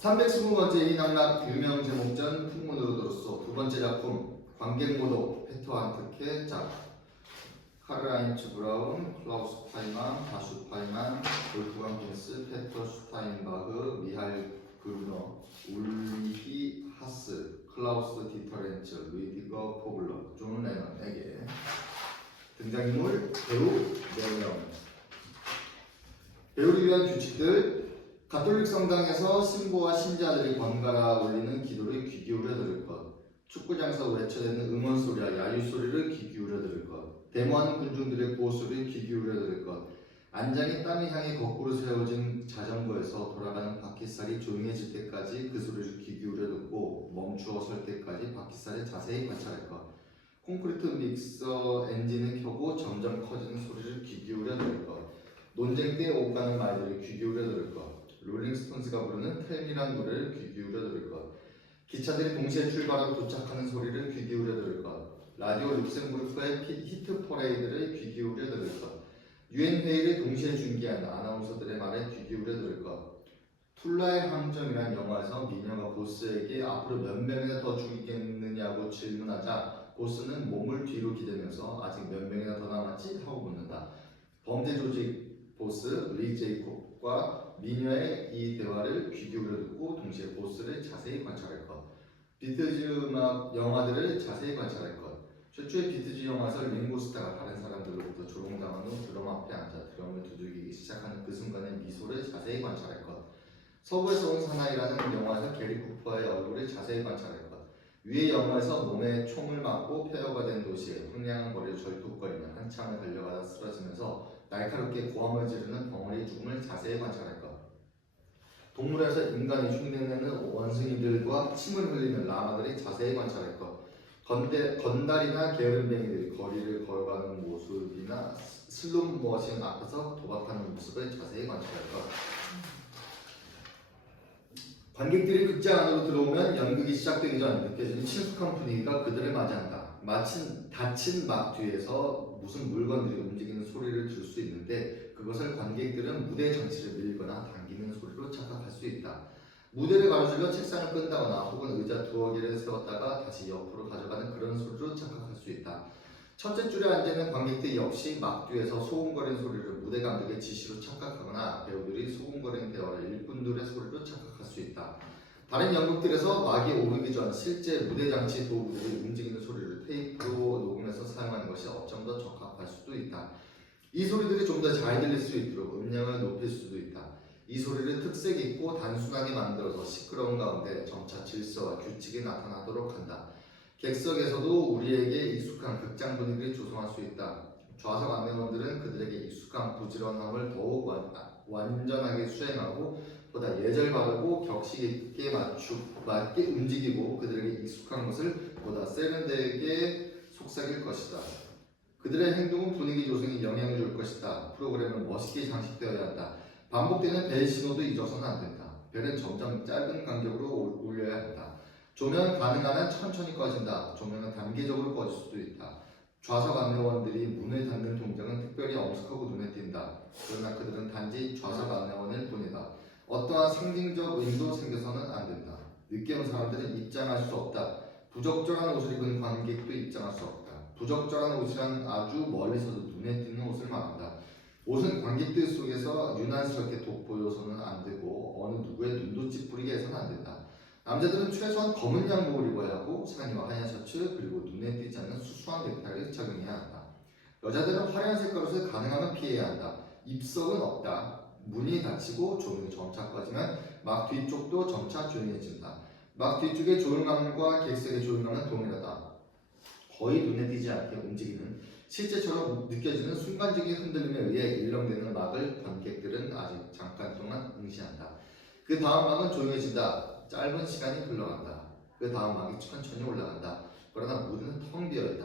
320번째 이낙락 유명 제목전 풍문으로 들었소. 두 번째 작품 관객모독 페토안트케 작 카르라인츠 브라운, 클라우스 파이만, 다슈 파이만, 볼프강 빈스, 페터 슈타인바흐, 미하일 그루너, 울리히 하스, 클라우스 디터렌츠, 루이디거 포글러, 존 레넌에게 등장인물, 배우, 내용. 배우를 위한 규칙들. 가톨릭 성당에서 신부와 신자들이 번갈아 올리는 기도를 귀 기울여 들을 것. 축구장에서 외쳐대는 응원 소리와 야유 소리를 귀 기울여 들을 것. 데모하는 군중들의 구호 소리를 귀 기울여 들을 것. 안장이 땀이 향해 거꾸로 세워진 자전거에서 돌아가는 바퀴살이 조용해질 때까지 그 소리를 귀 기울여 듣고 멈추어 설 때까지 바퀴살을 자세히 관찰할 것. 콘크리트 믹서 엔진을 켜고 점점 커지는 소리를 귀 기울여 들을 것. 논쟁 때 오가는 말들을 귀 기울여 들을 것. 롤링스톤스가 부르는 텔미란 노래를 귀 기울여 들을 것. 기차들이 동시에 출발하고 도착하는 소리를 귀 기울여 들을 것. 라디오 룩셈부르크의 히트 퍼레이드를 귀 기울여 들을 것. 유엔 회의를 동시에 중계하는 아나운서들의 말에 귀 기울여 들을 것. 툴라의 함정이란 영화에서 미녀가 보스에게 앞으로 몇 명이나 더 죽이겠느냐고 질문하자 보스는 몸을 뒤로 기대면서 아직 몇 명이나 더 남았지? 하고 묻는다. 범죄 조직 보스 리 제이콥과 미녀의 이 대화를 귀 기울여 듣고 동시에 보스를 자세히 관찰할 것. 비트즈 음악 영화들을 자세히 관찰할 것. 최초의 비트즈 영화에서 링고스타가 다른 사람들로부터 조롱당한 후 드럼 앞에 앉아 드럼을 두들기기 시작하는 그 순간의 미소를 자세히 관찰할 것. 서부에서 온 사나이라는 영화에서 게리 쿠퍼의 얼굴을 자세히 관찰할 것. 위의 영화에서 몸에 총을 맞고 폐허가 된 도시에 황량한 거리를 절뚝거리며 한참을 달려가다 쓰러지면서 날카롭게 고함을 지르는 벙어리 죽음을 자세히 관찰할 것. 동물에서 인간이 흉내내는 원숭이들과 침을 흘리는 라마들이 자세히 관찰할 것. 건달이나 게으름뱅이들이 거리를 걸어가는 모습이나 슬롯머신 앞에서 도박하는 모습을 자세히 관찰할 것. 관객들이 극장 안으로 들어오면 연극이 시작되기 전 느껴지는 친숙한 분위기가 그들을 맞이한다. 마침 닫힌 막 뒤에서 무슨 물건들이 움직이는 소리를 들을 수 있는데 그것을 관객들은 무대 장치를 밀거나 당기는 소리로 착각할 수 있다. 무대를 가로질러 책상을 끈다거나 혹은 의자 두어 개를 세웠다가 다시 옆으로 가져가는 그런 소리로 착각할 수 있다. 첫째 줄에 앉아있는 관객들 역시 막 뒤에서 소음거리는 소리를 무대 감독의 지시로 착각하거나 배우들이 소음거리는 대화를 일꾼들의 소리로 착각할 수 있다. 다른 연극들에서 막이 오르기 전 실제 무대 장치 도구들이 움직이는 소리를 테이프로 녹음해서 사용하는 것이 어쩜 더 적합할 수도 있다. 이 소리들이 좀 더 잘 들릴 수 있도록 음량을 높일 수도 있다. 이 소리를 특색 있고 단순하게 만들어서 시끄러운 가운데 점차 질서와 규칙이 나타나도록 한다. 객석에서도 우리에게 익숙한 극장 분위기를 조성할 수 있다. 좌석 안내원들은 그들에게 익숙한 부지런함을 더욱 완전하게 수행하고 보다 예절 바르고 격식 있게 맞게 움직이고 그들에게 익숙한 것을 보다 세련되게 속삭일 것이다. 그들의 행동은 분위기 조성에 영향을 줄 것이다. 프로그램은 멋있게 장식되어야 한다. 반복되는 벨 신호도 잊어서는 안 된다. 벨은 점점 짧은 간격으로 울려야 한다. 조명은 가능한 한 천천히 꺼진다. 조명은 단계적으로 꺼질 수도 있다. 좌석 안내원들이 문을 닫는 동작은 특별히 엄숙하고 눈에 띈다. 그러나 그들은 단지 좌석 안내원일 뿐이다. 어떠한 상징적 의미도 생겨서는 안 된다. 늦게 온 사람들은 입장할 수 없다. 부적절한 옷을 입은 관객도 입장할 수 없다. 부적절한 옷이란 아주 멀리서도 눈에 띄는 옷을 말한다. 옷은 관객들 속에서 유난스럽게 돋보여서는 안 되고 어느 누구의 눈도 찌푸리게 해서는 안 된다. 남자들은 최소한 검은 양복을 입어야 하고 상의와 하얀 셔츠 그리고 눈에 띄지 않는 수수한 넥타이를 착용해야 한다. 여자들은 화려한 색깔 옷을 가능하면 피해야 한다. 입석은 없다. 문이 닫히고 조명이 점차 꺼지면 막 뒤쪽도 점차 조용해진다. 막 뒤쪽의 조용함과 객석의 조용함은 동일하다. 거의 눈에 띄지 않게 움직이는 실제처럼 느껴지는 순간적인 흔들림에 의해 일렁대는 막을 관객들은 아직 잠깐 동안 응시한다. 그 다음 막은 조용해진다. 짧은 시간이 흘러간다. 그 다음 막이 천천히 올라간다. 그러나 무대는 텅 비어있다.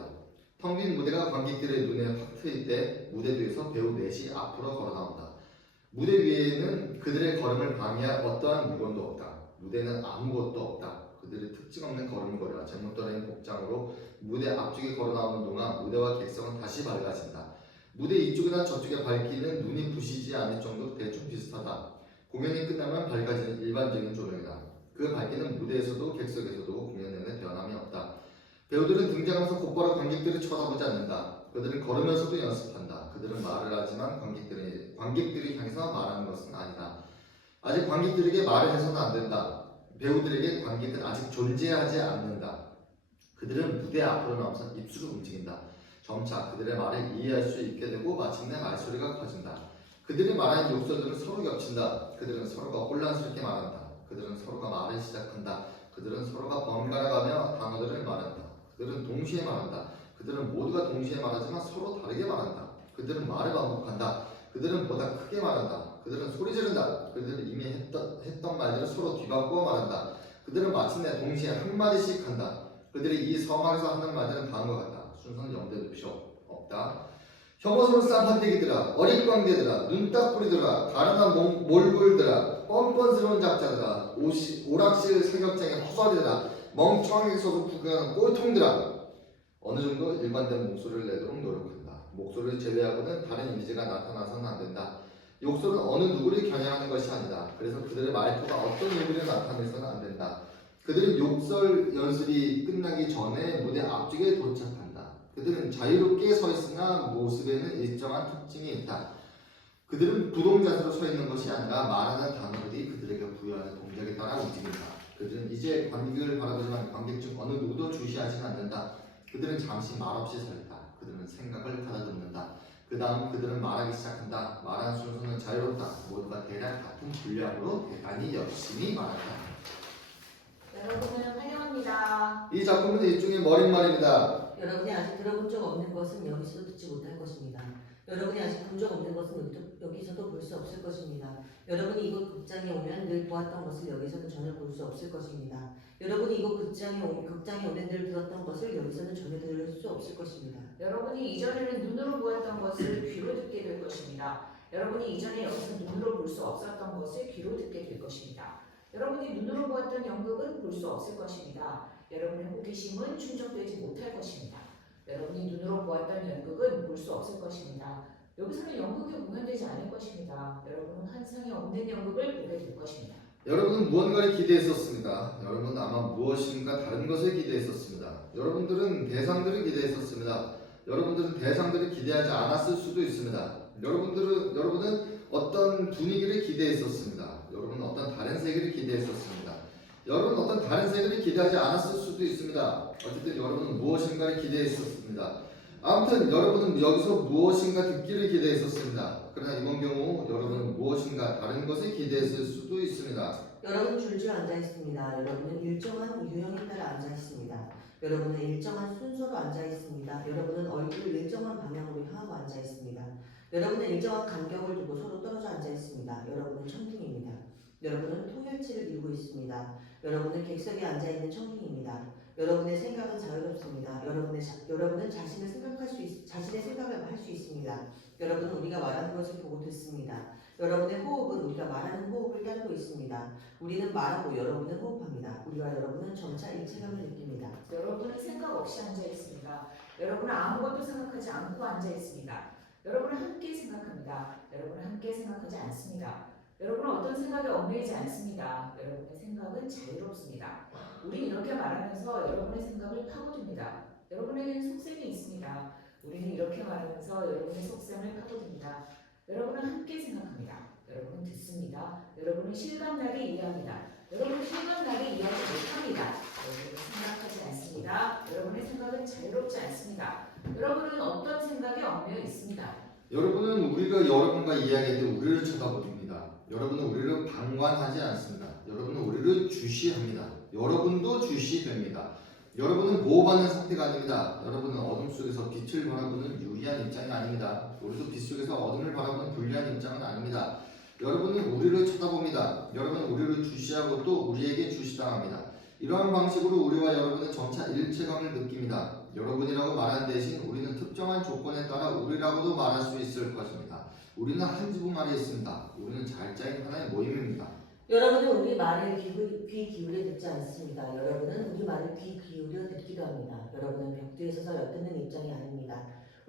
텅 빈 무대가 관객들의 눈에 확 트일 때 무대 뒤에서 배우 넷이 앞으로 걸어 나온다. 무대 위에는 그들의 걸음을 방해할 어떠한 물건도 없다. 무대는 아무것도 없다. 그들의 특징 없는 걸음걸이와 제멋 떨어진 복장으로 무대 앞쪽에 걸어 나오는 동안 무대와 객석은 다시 밝아진다. 무대 이쪽이나 저쪽에 밝기는 눈이 부시지 않을 정도로 대충 비슷하다. 공연이 끝나면 밝아지는 일반적인 조명이다. 그 밝기는 무대에서도 객석에서도 공연 내내 변함이 없다. 배우들은 등장하면서 곧바로 관객들을 쳐다보지 않는다. 그들은 걸으면서도 연습한다. 그들은 말을 하지만 관객들이 향해서 말하는 것은 아니다. 아직 관객들에게 말을 해서는 안 된다. 배우들에게 관객은 아직 존재하지 않는다. 그들은 무대 앞으로 나와서 입술을 움직인다. 점차 그들의 말을 이해할 수 있게 되고 마침내 말소리가 커진다. 그들이 말하는 욕설들은 서로 겹친다. 그들은 서로가 혼란스럽게 말한다. 그들은 서로가 말을 시작한다. 그들은 서로가 번갈아가며 단어들을 말한다. 그들은 동시에 말한다. 그들은 모두가 동시에 말하지만 서로 다르게 말한다. 그들은 말을 반복한다. 그들은 보다 크게 말한다. 그들은 소리 지른다. 그들은 이미 했던 말들을 서로 뒤바꾸어 말한다. 그들은 마침내 동시에 한마디씩 한다. 그들이 이 상황에서 하는 말들은 다음과 같다. 순서는 염두에 두십시오. 없다. 혐오스러운 쌈판대기들아, 어릿광대들아, 눈딱부리들아, 가련한 몰골들아, 뻔뻔스러운 작자들아, 오락실 사격장의 허설이들아, 멍청하게 서서 구경하는 꼴통들아. 어느 정도 일관된 목소리를 내도록 노력한다. 목소리를 제외하고는 다른 이미지가 나타나서는 안 된다. 욕설은 어느 누구를 겨냥하는 것이 아니다. 그래서 그들의 말투가 어떤 의미를 나타내서는 안 된다. 그들은 욕설 연습이 끝나기 전에 무대 앞쪽에 도착한다. 그들은 자유롭게 서 있으나 모습에는 일정한 특징이 있다. 그들은 부동자세로 서 있는 것이 아니라 말하는 단어들이 그들에게 부여하는 동작에 따라 움직인다. 그들은 이제 관객을 바라보지만 관객 중 어느 누구도 주시하지는 않는다. 그들은 잠시 말없이 서 있다. 그들은 생각을 가다듬는다. 그 다음 그들은 말하기 시작한다. 말하는 순서는 자유롭다. 모두가 대략 같은 분량으로 대단히 열심히 말한다. 여러분을 환영합니다. 이 작품은 일종의 머릿말입니다. 여러분이 아직 들어본 적 없는 것은 여기서도 듣지 못할 것입니다. 여러분이 아직 본 적 없는 것은 여기서도 볼 수 없을 것입니다. 여러분이 이곳 극장에 오면 늘 보았던 것을 여기서는 전혀 볼 수 없을 것입니다. 여러분이 이곳 극장에 오면 늘 들었던 것을 여기서는 전혀 들을 수 없을 것입니다. 여러분이 이전에는 눈으로 보았던 것을 귀로 듣게 될 것입니다. 여러분이 이전에 여기서 눈으로 볼 수 없었던 것을 귀로 듣게 될 것입니다. 여러분이 눈으로 보았던 연극은 볼 수 없을 것입니다. 여러분의 호기심은 충족되지 못할 것입니다. 여러분이 눈으로 보았던 연극은 볼 수 없을 것입니다. 여기서는 연극이 공연되지 않을 것입니다. 여러분은 환상이 없는 연극을 보게 될 것입니다. 여러분은 무언가를 기대했었습니다. 여러분은 아마 무엇인가 다른 것을 기대했었습니다. 여러분들은 대상들을 기대했었습니다. 여러분들은 대상들을 기대하지 않았을 수도 있습니다. 여러분은 어떤 분위기를 기대했었습니다. 여러분은 어떤 다른 세계를 기대했었습니다. 여러분은 어떤 다른 세계를 기대하지 않았을 수도 있습니다. 어쨌든 여러분은 무엇인가를 기대했었습니다. 아무튼 여러분은 여기서 무엇인가 듣기를 기대했었습니다. 그러나 이번 경우 여러분은 무엇인가 다른 것을 기대했을 수도 있습니다. 여러분은 줄줄 앉아 있습니다. 여러분은 일정한 유형에 따라 앉아 있습니다. 여러분은 일정한 순서로 앉아 있습니다. 여러분은 얼굴을 일정한 방향으로 향하고 앉아 있습니다. 여러분은 일정한 간격을 두고 서로 떨어져 앉아 있습니다. 여러분은 청중입니다. 여러분은 통일치를 이루고 있습니다. 여러분은 객석에 앉아 있는 청중입니다. 여러분의 생각은 자유롭습니다. 여러분은 자신의 생각을 할 수 있습니다. 여러분은 우리가 말하는 것을 보고 듣습니다. 여러분의 호흡은 우리가 말하는 호흡을 따르고 있습니다. 우리는 말하고 여러분은 호흡합니다. 우리와 여러분은 점차 일체감을 느낍니다. 여러분은 생각 없이 앉아 있습니다. 여러분은 아무것도 생각하지 않고 앉아 있습니다. 여러분은 함께 생각합니다. 여러분은 함께 생각하지 않습니다. 여러분은 어떤 생각에 얽매이지 않습니다. 여러분의 생각은 자유롭습니다. 우리는 이렇게 말하면서 여러분의 생각을 파고듭니다. 여러분에게는 속셈이 있습니다. 우리는 이렇게 말하면서 여러분의 속셈을 파고듭니다. 여러분은 함께 생각합니다. 여러분은 듣습니다. 여러분은 실감나게 이해합니다. 여러분은 실감나게 이해하지 못합니다. 여러분은 생각하지 않습니다. 여러분의 생각은 자유롭지 않습니다. 여러분은 어떤 생각에 얽매여 있습니다. 여러분은 우리가 여러분과 이야기할 때 우리를 쳐다봅니다. 여러분은 우리를 방관하지 않습니다. 여러분은 우리를 주시합니다. 여러분도 주시됩니다. 여러분은 보호받는 상태가 아닙니다. 여러분은 어둠 속에서 빛을 바라보는 유리한 입장이 아닙니다. 우리도 빛 속에서 어둠을 바라보는 불리한 입장은 아닙니다. 여러분은 우리를 쳐다봅니다. 여러분은 우리를 주시하고 또 우리에게 주시당합니다. 이러한 방식으로 우리와 여러분은 점차 일체감을 느낍니다. 여러분이라고 말하는 대신 우리는 특정한 조건에 따라 우리라고도 말할 수 있을 것입니다. 우리는 한 지붕 아래에 있습니다. 우리는 잘 짜인 하나의 모임입니다. 여러분은 우리 말을 귀 기울여 듣지 않습니다. 여러분은 우리 말을 귀 기울여 듣기도 합니다. 여러분은 벽 뒤에 서서 엿듣는 입장이 아닙니다.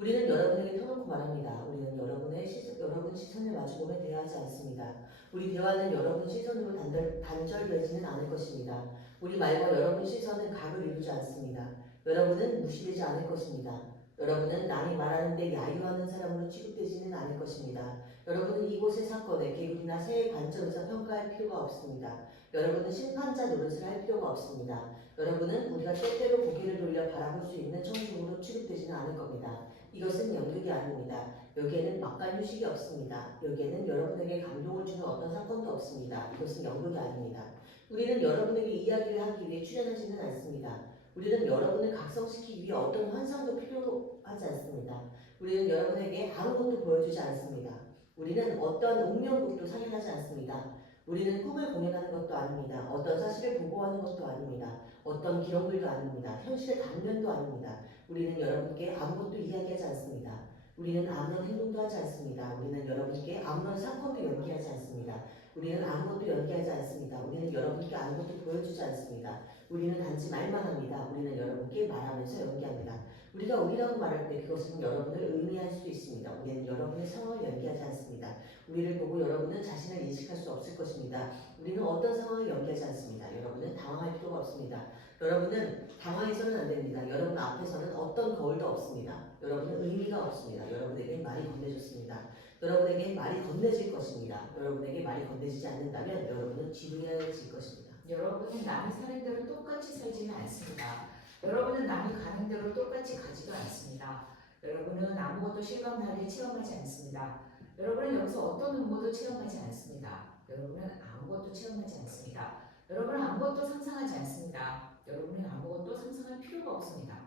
우리는 여러분에게 터놓고 말합니다. 우리는 여러분 시선을 마주보며 대화하지 않습니다. 우리 대화는 여러분 시선으로 단절되지는 않을 것입니다. 우리 말과 여러분 시선은 각을 이루지 않습니다. 여러분은 무시되지 않을 것입니다. 여러분은 남이 말하는데 야유하는 사람으로 취급되지는 않을 것입니다. 여러분은 이곳의 사건에 계급이나 세의 관점에서 평가할 필요가 없습니다. 여러분은 심판자 노릇을 할 필요가 없습니다. 여러분은 우리가 때때로 고개를 돌려 바라볼 수 있는 청중으로 취급되지는 않을 겁니다. 이것은 연극이 아닙니다. 여기에는 막간 휴식이 없습니다. 여기에는 여러분에게 감동을 주는 어떤 사건도 없습니다. 이것은 연극이 아닙니다. 우리는 여러분에게 이야기를 하기 위해 출연하지는 않습니다. 우리는 여러분을 각성시키기 위해 어떤 환상도 필요하지 않습니다. 우리는 여러분에게 아무것도 보여주지 않습니다. 우리는 어떤 운명극도 상연하지 않습니다. 우리는 꿈을 공연하는 것도 아닙니다. 어떤 사실을 보고하는 것도 아닙니다. 어떤 기록물도 아닙니다. 현실의 단면도 아닙니다. 우리는 여러분께 아무것도 이야기하지 않습니다. 우리는 아무런 행동도 하지 않습니다. 우리는 여러분께 아무런 사건도 연기하지 않습니다. 우리는 아무것도 연기하지 않습니다. 우리는 여러분께 아무것도 보여주지 않습니다. 우리는 단지 말만 합니다. 우리는 여러분께 말하면서 연기합니다. 우리가 우리라고 말할 때 그것은 여러분을 의미할 수 있습니다. 우리는 여러분의 상황을 연기하지 않습니다. 우리를 보고 여러분은 자신을 인식할 수 없을 것입니다. 우리는 어떤 상황을 연기하지 않습니다. 여러분은 당황할 필요가 없습니다. 여러분은 당황해서는 안 됩니다. 여러분 앞에서는 어떤 거울도 없습니다. 여러분은 의미가 없습니다. 여러분에게 말이 건네졌습니다. 여러분에게 말이 건네질 것입니다. 여러분에게 말이 건네지지 않는다면 여러분은 지루해질 것입니다. 여러분은 남이 사는 대로 똑같이 살지는 않습니다. 여러분은 남이 가는 대로 똑같이 가지도 않습니다. 여러분은 아무것도 실감나게 체험하지 않습니다. 여러분은 여기서 어떤 음모도 체험하지 않습니다. 여러분은 아무것도 체험하지 않습니다. 여러분은 아무것도 상상하지 않습니다. 여러분은 아무것도 상상할 필요가 없습니다.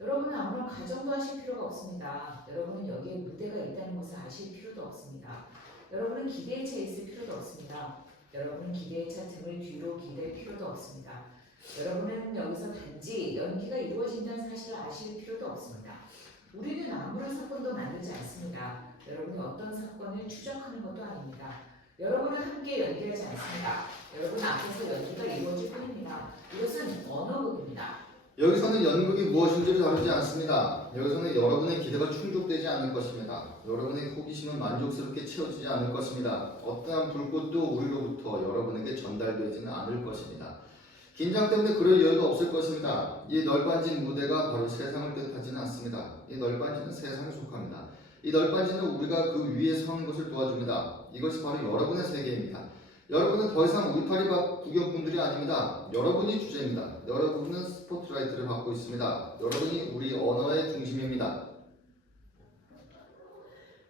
여러분은 아무런 가정도 하실 필요가 없습니다. 여러분은 여기에 무대가 있다는 것을 아실 필요도 없습니다. 여러분은 기대에 차 있을 필요도 없습니다. 여러분은 기대에 차 등을 뒤로 기댈 필요도 없습니다. 여러분은 여기서 단지 연기가 이루어진다는 사실을 아실 필요도 없습니다. 우리는 아무런 사건도 만들지 않습니다. 여러분이 어떤 사건을 추적하는 것도 아닙니다. 여러분은 함께 연기하지 않습니다. 여러분 앞에서 연기가 이루어질 뿐입니다. 이것은 언어극입니다. 여기서는 연극이 무엇인지를 다루지 않습니다. 여기서는 여러분의 기대가 충족되지 않을 것입니다. 여러분의 호기심은 만족스럽게 채워지지 않을 것입니다. 어떠한 불꽃도 우리로부터 여러분에게 전달되지는 않을 것입니다. 긴장 때문에 그럴 여유가 없을 것입니다. 이 널빤진 무대가 바로 세상을 뜻하지는 않습니다. 이 널빤지는 세상에 속합니다. 이 널빤지는 우리가 그 위에 서는 것을 도와줍니다. 이것이 바로 여러분의 세계입니다. 여러분은 더 이상 울타리 밖 구경꾼들이 아닙니다. 여러분이 주제입니다. 여러분은 스포트라이트를 받고 있습니다. 여러분이 우리 언어의 중심입니다.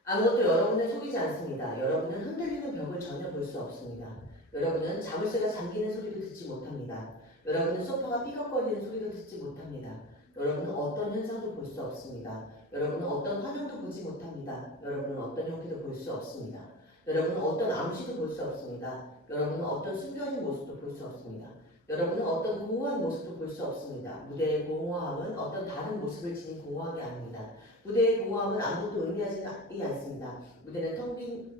아무것도 여러분을 속이지 않습니다. 여러분은 흔들리는 벽을 전혀 볼 수 없습니다. 여러분은 자물쇠가 잠기는 소리도 듣지 못합니다. 여러분은 소파가 삐걱거리는 소리도 듣지 못합니다. 여러분은 어떤 현상도 볼 수 없습니다. 여러분은 어떤 화면도 보지 못합니다. 여러분은 어떤 형태도 볼 수 없습니다. 여러분은 어떤 암시도 볼 수 없습니다. 여러분은 어떤 숨겨진 모습도 볼 수 없습니다. 여러분은 어떤 공허한 모습도 볼 수 없습니다. 무대의 공허함은 어떤 다른 모습을 지닌 공허함이 아닙니다. 무대의 공허함은 아무것도 의미하지 않습니다. 무대는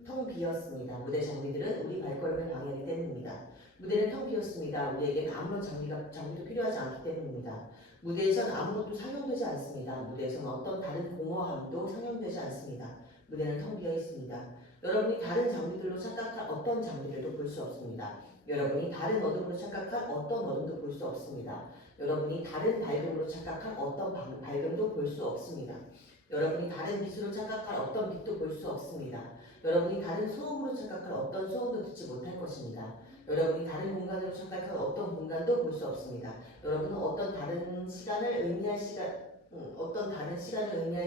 텅 비었습니다. 무대 장비들은 우리 발걸음을 방해하기 때문입니다. 무대는 텅 비었습니다. 우리에겐 아무런 장비도 필요하지 않기 때문입니다. 무대에선 아무것도 상영되지 않습니다. 무대에선 어떤 다른 공허함도 상영되지 않습니다. 무대는 텅 비어 있습니다. 여러분이 다른 장비들로 착각한 어떤 장비들도 볼 수 없습니다. 여러분이 다른 어둠으로 착각한 어떤 어둠도 볼 수 없습니다. 여러분이 다른 밝음으로 착각한 어떤 밝음도 볼 수 없습니다. 여러분이 다른 빛으로 착각할 어떤 빛도 볼 수 없습니다. 여러분이 다른 소음으로 착각할 어떤 소음도 듣지 못할 것입니다. 여러분이 다른 공간으로 착각할 어떤 공간도 볼 수 없습니다. 여러분은 어떤 다른 시간을 의미할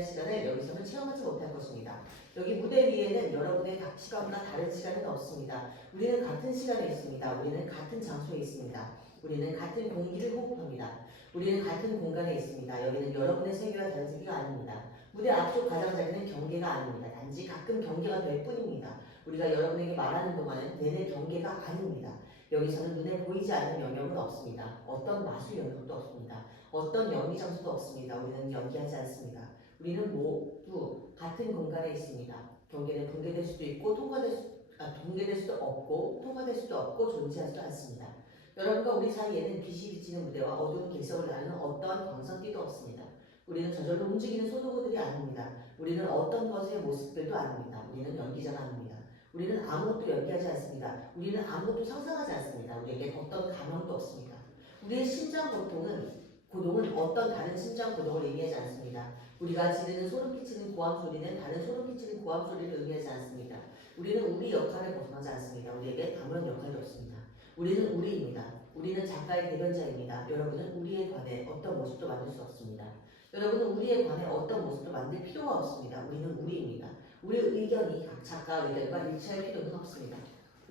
시간을 여기서는 체험하지 못할 것입니다. 여기 무대 위에는 여러분의 시간과 다른 시간은 없습니다. 우리는 같은 시간에 있습니다. 우리는 같은 장소에 있습니다. 우리는 같은 공기를 호흡합니다. 우리는 같은 공간에 있습니다. 여기는 여러분의 세계와 다른 세계가 아닙니다. 무대 앞쪽 가장자리는 경계가 아닙니다. 단지 가끔 경계가 될 뿐입니다. 우리가 여러분에게 말하는 동안은 내내 경계가 아닙니다. 여기서는 눈에 보이지 않는 영역은 없습니다. 어떤 마술 영역도 없습니다. 어떤 연기 장소도 없습니다. 우리는 연기하지 않습니다. 우리는 모두 같은 공간에 있습니다. 경계는 붕괴될 수도 있고 붕괴될 수도 없고 통과될 수도 없고 존재하지도 않습니다. 여러분과 우리 사이에는 빛이 비치는 무대와 어두운 객석을 나누는 어떠한 광선띠도 없습니다. 우리는 저절로 움직이는 소도구들이 아닙니다. 우리는 어떤 것의 모습들도 아닙니다. 우리는 연기자가 아닙니다. 우리는 아무것도 연기하지 않습니다. 우리는 아무것도 상상하지 않습니다. 우리에게 어떤 감흥도 없습니다. 우리의 심장 고동은 어떤 다른 심장 고동을 의미하지 않습니다. 우리가 지르는 소름 끼치는 고함 소리는 다른 소름 끼치는 고함 소리를 의미하지 않습니다. 우리는 우리 역할을 벗어나지 않습니다. 우리에게 아무런 역할이 없습니다. 우리는 우리입니다. 우리는 작가의 대변자입니다. 여러분은 우리에 관해 어떤 모습도 만들 수 없습니다. 여러분은 우리에 관해 어떤 모습도 만들 필요가 없습니다. 우리는 우리입니다. 우리의 의견이 각 작가 의견과 일치할 필요는 없습니다.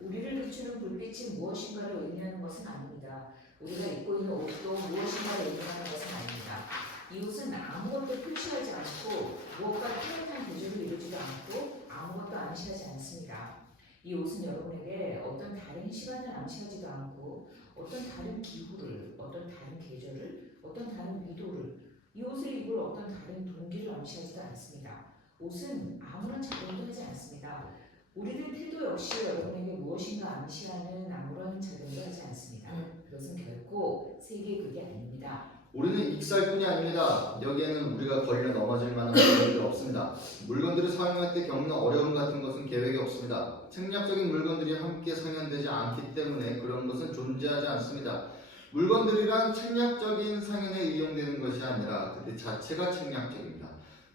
우리를 비추는 불빛이 무엇인가를 의미하는 것은 아닙니다. 우리가 입고 있는 옷도 무엇인가를 의미하는 것은 아닙니다. 이 옷은 아무것도 표시하지 않고 무엇과 뚜렷한 구조를 이루지도 않고 아무것도 암시하지 않습니다. 이 옷은 여러분에게 어떤 다른 시간을 암시하지도 않고 어떤 다른 기후를, 어떤 다른 계절을, 어떤 다른 위도를, 이 옷을 입을 어떤 다른 동기를 암시하지도 않습니다. 옷은 아무런 작용도 하지 않습니다. 우리들 태도 역시 여러분에게 무엇인가 암시하는 아무런 작용도 하지 않습니다. 그것은 결코 세계의 극이 아닙니다. 우리는 익살뿐이 아닙니다. 여기에는 우리가 걸려 넘어질 만한 물건들이 없습니다. 물건들을 사용할 때 겪는 어려움 같은 것은 계획이 없습니다. 생략적인 물건들이 함께 상연되지 않기 때문에 그런 것은 존재하지 않습니다. 물건들이란 책략적인 상연에 이용되는 것이 아니라 그들 자체가 책략적입니다.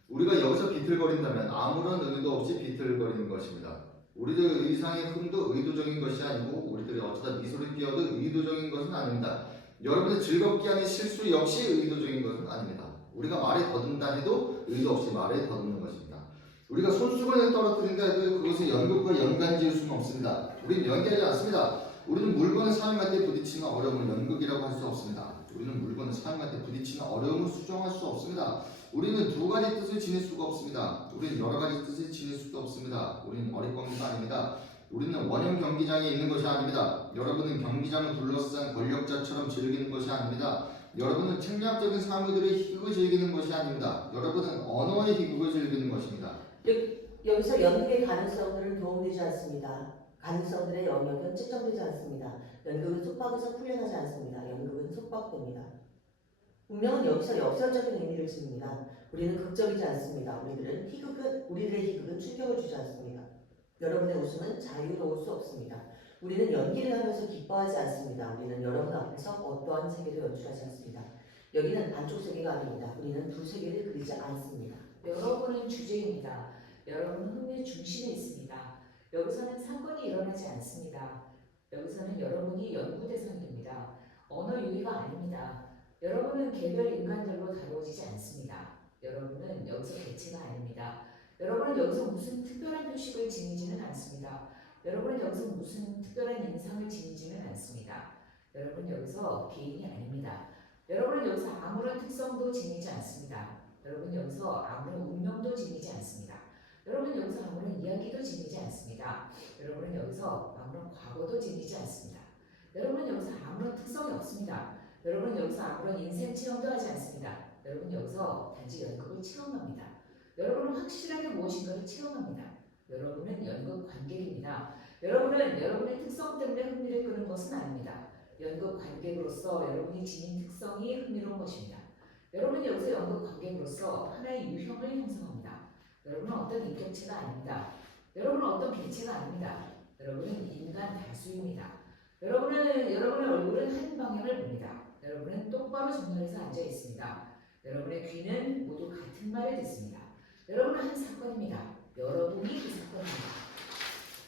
우리가 여기서 비틀거린다면 아무런 의도 없이 비틀거리는 것입니다. 우리들 의상의 흠도 의도적인 것이 아니고 우리들이 어쩌다 미소를 띄어도 의도적인 것은 아닙니다. 여러분의 즐겁게 하는 실수 역시 의도적인 것은 아닙니다. 우리가 말에 더듬다 해도 의도 없이 말에 더듬는 것입니다. 우리가 손수건을 떨어뜨린다 해도 그것을 연극과 연관지을 수는 없습니다. 우리는 연기하지 않습니다. 우리는 물건을 사용할 때 부딪히는 어려움을 연극이라고 할 수 없습니다. 우리는 물건을 사용할 때 부딪히는 어려움을 수정할 수 없습니다. 우리는 두 가지 뜻을 지닐 수가 없습니다. 우리는 여러 가지 뜻을 지닐 수도 없습니다. 우리는 어릿광대가 아닙니다. 우리는 원형 경기장에 있는 것이 아닙니다. 여러분은 경기장을 둘러싼 권력자처럼 즐기는 것이 아닙니다. 여러분은 책략적인 사무들의 희극을 즐기는 것이 아닙니다. 여러분은 언어의 희극을 즐기는 것입니다. 여기서 연극의 가능성들은 도움되지 않습니다. 가능성들의 영역은 측정되지 않습니다. 연극은 속박에서 풀려나지 않습니다. 연극은 속박됩니다. 운명은 여기서 역설적인 의미를 지닙니다. 우리는 극적이지 않습니다. 우리들의 희극은 충격을 주지 않습니다. 여러분의 웃음은 자유로울 수 없습니다. 우리는 연기를 하면서 기뻐하지 않습니다. 우리는 여러분 앞에서 어떠한 세계도 연출하지 않습니다. 여기는 반쪽 세계가 아닙니다. 우리는 두 세계를 그리지 않습니다. 여러분은 주제입니다. 여러분은 흥미의 중심에 있습니다. 여기서는 사건이 일어나지 않습니다. 여기서는 여러분이 연구 대상입니다. 언어 유희가 아닙니다. 여러분은 개별 인간들로 다루어지지 않습니다. 여러분은 여기서 개체가 아닙니다. 여러분은 여기서 무슨 특별한 표식을 지니지는 않습니다. 여러분은 여기서 무슨 특별한 인상을 지니지는 않습니다. 여러분은 여기서 개인이 아닙니다. 여러분은 여기서 아무런 특성도 지니지 않습니다. 여러분은 여기서 아무런 운명도 지니지 않습니다. 여러분은 여기서 아무런 이야기도 지니지 않습니다. 여러분은 여기서 아무런 과거도 지니지 않습니다. 여러분은 여기서 아무런 특성이 없습니다. 여러분은 여기서 아무런 인생 체험도 하지 않습니다. 여러분은 여기서 단지 연극을 체험합니다. 여러분은 확실하게 무엇인가를 체험합니다. 여러분은 연극 관객입니다. 여러분은 여러분의 특성 때문에 흥미를 끄는 것은 아닙니다. 연극 관객으로서 여러분이 지닌 특성이 흥미로운 것입니다. 여러분은 여기서 연극 관객으로서 하나의 유형을 형성합니다. 여러분은 어떤 인격체가 아닙니다. 여러분은 어떤 개체가 아닙니다. 여러분은 인간 다수입니다. 여러분의 얼굴은 한 방향을 봅니다. 여러분은 똑바로 정렬해서 앉아 있습니다. 여러분의 귀는 모두 같은 말을 듣습니다. 여러분은 한 사건입니다. 여러분이 그 사건입니다.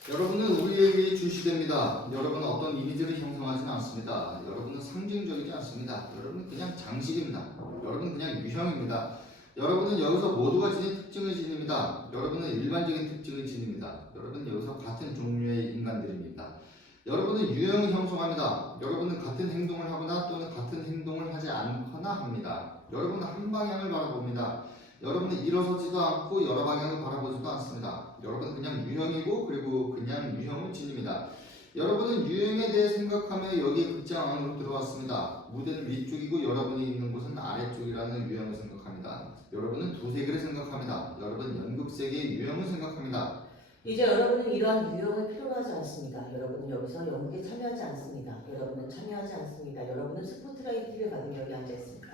여러분은 우리에게 주시됩니다. 여러분은 어떤 이미지를 형성하지는 않습니다. 여러분은 상징적이지 않습니다. 여러분은 그냥 장식입니다. 여러분은 그냥 유형입니다. 여러분은 여기서 모두가 지닌 특징을 지닙니다. 여러분은 일반적인 특징을 지닙니다. 여러분은 여기서 같은 종류의 인간들입니다. 여러분은 유형을 형성합니다. 여러분은 같은 행동을 하거나 또는 같은 행동을 하지 않거나 합니다. 여러분은 한 방향을 바라봅니다. 여러분은 일어서지도 않고 여러 방향을 바라보지도 않습니다. 여러분은 그냥 유형이고 그리고 그냥 유형을 지닙니다. 여러분은 유형에 대해 생각하며 여기 극장 안으로 들어왔습니다. 무대는 위쪽이고 여러분이 있는 곳은 아래쪽이라는 유형을 생각합니다. 여러분은 두 세계를 생각합니다. 여러분은 연극 세계의 유형을 생각합니다. 이제 여러분은 이러한 유형을 필요로 하지 않습니다. 여러분은 여기서 연극에 참여하지 않습니다. 여러분은 참여하지 않습니다. 여러분은 스포트라이트를 받으며 여기 앉아 있습니다.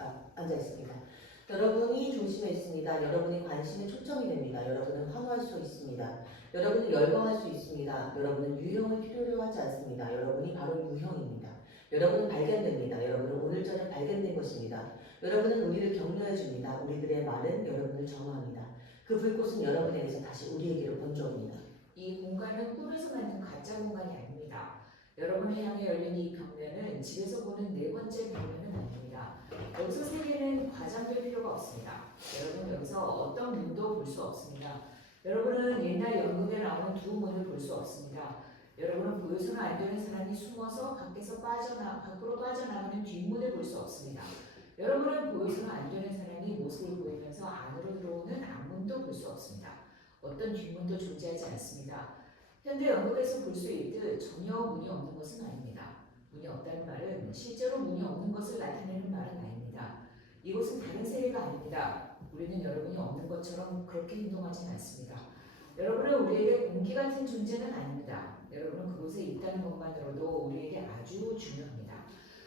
여러분이 중심에 있습니다. 여러분이 관심의 초점이 됩니다. 여러분은 환호할 수 있습니다. 여러분은 열광할 수 있습니다. 여러분은 유형을 필요로 하지 않습니다. 여러분이 바로 유형입니다. 여러분은 발견됩니다. 여러분은 오늘처럼 발견된 것입니다. 여러분은 우리를 격려해 줍니다. 우리들의 말은 여러분을 정화합니다. 그 불꽃은 여러분에게서 다시 우리에게로 번져옵니다. 이 공간은 꿈에서 만든 가짜 공간이 아닙니다. 여러분을 향해 열린 이 벽면은 집에서 보는 네 번째 벽면은 아닙니다. 여기서 세계는 과장될 필요가 없습니다. 여러분 여기서 어떤 문도 볼 수 없습니다. 여러분은 옛날 연극에 나오는 두 문을 볼 수 없습니다. 여러분은 보여서는 안 되는 사람이 숨어서 밖으로 빠져나가는 뒷문을 볼 수 없습니다. 여러분은 보여서는 안 되는 사람이 모습을 보이면서 안으로 들어오는 앞문도 볼 수 없습니다. 어떤 뒷문도 존재하지 않습니다. 현대 연극에서 볼 수 있듯 전혀 문이 없는 것은 아닙니다. 문이 없다는 말은 실제로 문이 없는 것을 나타내는 말은 아닙니다. 이곳은 다른 세계가 아닙니다. 우리는 여러분이 없는 것처럼 그렇게 행동하진 않습니다. 여러분은 우리에게 공기 같은 존재는 아닙니다. 여러분은 그곳에 있다는 것만으로도 우리에게 아주 중요합니다.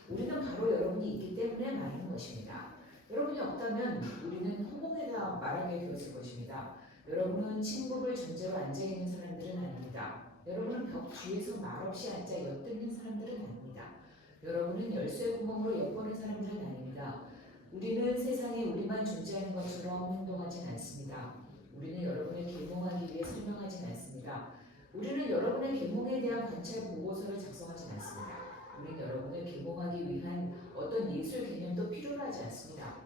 우리는 바로 여러분이 있기 때문에 말하는 것입니다. 여러분이 없다면 우리는 허공에다 말하게 되었을 것입니다. 여러분은 침묵을 전제로 앉아있는 사람들은 아닙니다. 여러분은 벽 뒤에서 말없이 앉아 엿듣는 사람들은 아닙니다. 여러분은 열쇠 구멍으로 엿보는 사람들은 아닙니다. 우리는 세상에 우리만 존재하는 것처럼 행동하진 않습니다. 우리는 여러분을 계몽하기 위해 설명하진 않습니다. 우리는 여러분의 계몽에 대한 관찰 보고서를 작성하진 않습니다. 우리는 여러분을 계몽하기 위한 어떤 예술 개념도 필요로 하지 않습니다.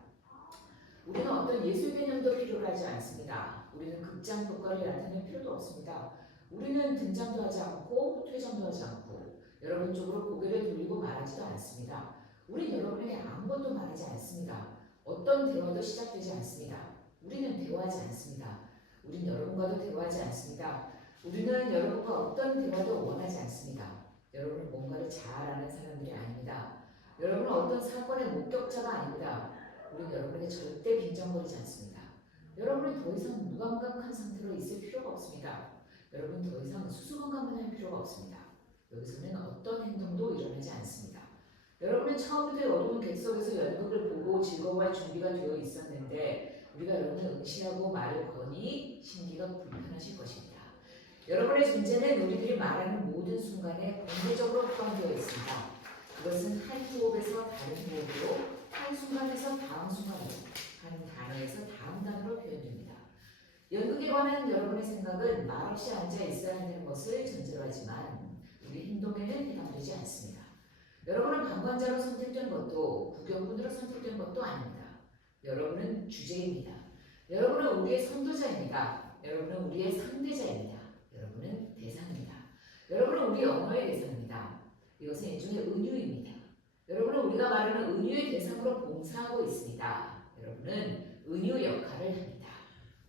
우리는 어떤 예술 개념도 필요로 하지 않습니다. 우리는 극장 효과를 나타낼 필요도 없습니다. 우리는 등장도 하지 않고 퇴장도 하지 않고 여러분 쪽으로 고개를 돌리고 말하지도 않습니다. 우리는 여러분에게 아무것도 말하지 않습니다. 어떤 대화도 시작되지 않습니다. 우리는 대화하지 않습니다. 우리는 여러분과도 대화하지 않습니다. 우리는 여러분과 어떤 대화도 원하지 않습니다. 여러분은 뭔가를 잘 아는 사람들이 아닙니다. 여러분은 어떤 사건의 목격자가 아닙니다. 우리는 여러분에게 절대 빈정거리지 않습니다. 여러분이 더 이상 무감각한 상태로 있을 필요가 없습니다. 여러분 더 이상 수수관감을 할 필요가 없습니다. 여기서는 어떤 행동도 일어나지 않습니다. 여러분은 처음부터 어두운 객석에서 연극을 보고 즐거워할 준비가 되어 있었는데 우리가 여러분을 응시하고 말을 거니 심기가 불편하실 것입니다. 여러분의 존재는 우리들이 말하는 모든 순간에 공개적으로 포함되어 있습니다. 그것은 한 호흡에서 다른 호흡으로, 한 순간에서 다음 순간으로, 한 단어에서 다음 단어로 표현됩니다. 연극에 관한 여러분의 생각은 말없이 앉아 있어야 한다는 것을 전제로 하지만 우리 행동에는 해당되지 않습니다. 여러분은 방관자로 선택된 것도 구경꾼으로 선택된 것도 아닙니다. 여러분은 주제입니다. 여러분은 우리의 선도자입니다. 여러분은 우리의 상대자입니다. 여러분은 대상입니다. 여러분은 우리의 언어의 대상입니다. 이것은 일종의 은유입니다. 여러분은 우리가 말하는 은유의 대상으로 봉사하고 있습니다. 여러분은 은유 역할을 합니다.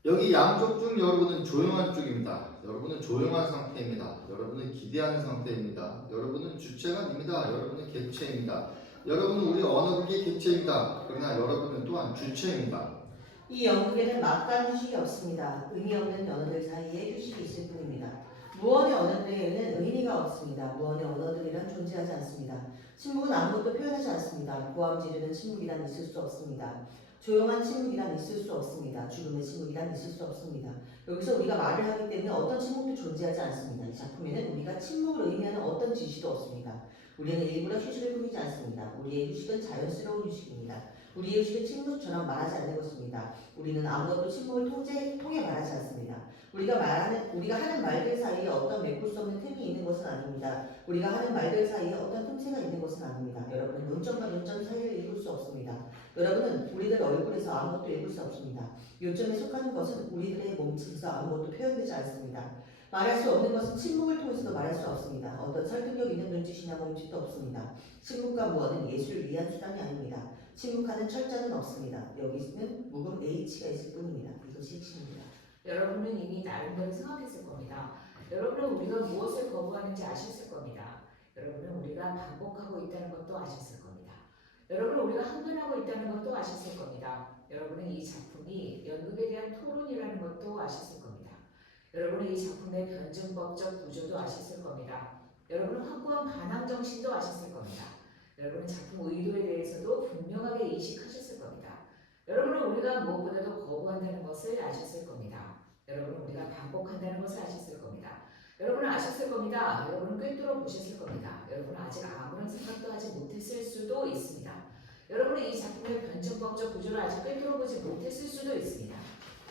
여기 양쪽 중 여러분은 조용한 쪽입니다. 여러분은 조용한 상태입니다. 여러분은 기대하는 상태입니다. 여러분은 주체가 아닙니다. 여러분은 객체입니다. 여러분은 우리 언어극의 객체입니다. 그러나 여러분은 또한 주체입니다. 이 연극에는 막간 휴식이 없습니다. 의미 없는 언어들 사이에 휴식이 있을 뿐입니다. 무언의 언어들에는 의미가 없습니다. 무언의 언어들이란 존재하지 않습니다. 침묵은 아무것도 표현하지 않습니다. 고함 지르는 침묵이란 있을 수 없습니다. 조용한 침묵이란 있을 수 없습니다. 죽음의 침묵이란 있을 수 없습니다. 여기서 우리가 말을 하기 때문에 어떤 침묵도 존재하지 않습니다. 이 작품에는 우리가 침묵을 의미하는 어떤 지시도 없습니다. 우리는 일부러 휴식을 꾸미지 않습니다. 우리의 휴식은 자연스러운 휴식입니다. 우리의 휴식은 침묵처럼 말하지 않는 것입니다. 우리는 아무것도 침묵을 통해 말하지 않습니다. 우리가 하는 말들 사이에 어떤 메꿀 수 없는 틈이 있는 것은 아닙니다. 우리가 하는 말들 사이에 어떤 틈새가 있는 것은 아닙니다. 여러분은 논점과 논점 사이를 읽을 수 없습니다. 여러분은 우리들 얼굴에서 아무것도 읽을 수 없습니다. 요점에 속하는 것은 우리들의 몸짓에서 아무것도 표현되지 않습니다. 말할 수 없는 것은 침묵을 통해서도 말할 수 없습니다. 어떤 설득력 있는 눈짓이나 몸짓도 없습니다. 침묵과 무언은 예술을 위한 수단이 아닙니다. 침묵하는 철자는 없습니다. 여기는 묵음 H가 있을 뿐입니다. 이것이 핵심입니다. 여러분은 이미 나름대로 생각했을 겁니다. 여러분은 우리가 무엇을 거부하는지 아셨을 겁니다. 여러분은 우리가 반복하고 있다는 것도 아셨을 겁니다. 여러분은 우리가 항변하고 있다는 것도 아셨을 겁니다. 여러분은 이 작품이 연극에 대한 토론이라는 것도 아셨을 겁니다. 여러분은 이 작품의 변증법적 구조도 아셨을 겁니다. 여러분은 확고한 반항 정신도 아셨을 겁니다. 여러분은 작품 의도에 대해서도 분명하게 인식하셨을 겁니다. 여러분은 우리가 무엇보다도 거부한다는 것을 아셨을 겁니다. 여러분은 우리가 반복한다는 것을 아셨을 겁니다. 여러분은 아셨을 겁니다. 여러분은 꿰뚫어 보셨을 겁니다. 여러분은 아직 아무런 생각도 하지 못했을 수도 있습니다. 여러분은 이 작품의 변증법적 구조를 아직 꿰뚫어 보지 못했을 수도 있습니다.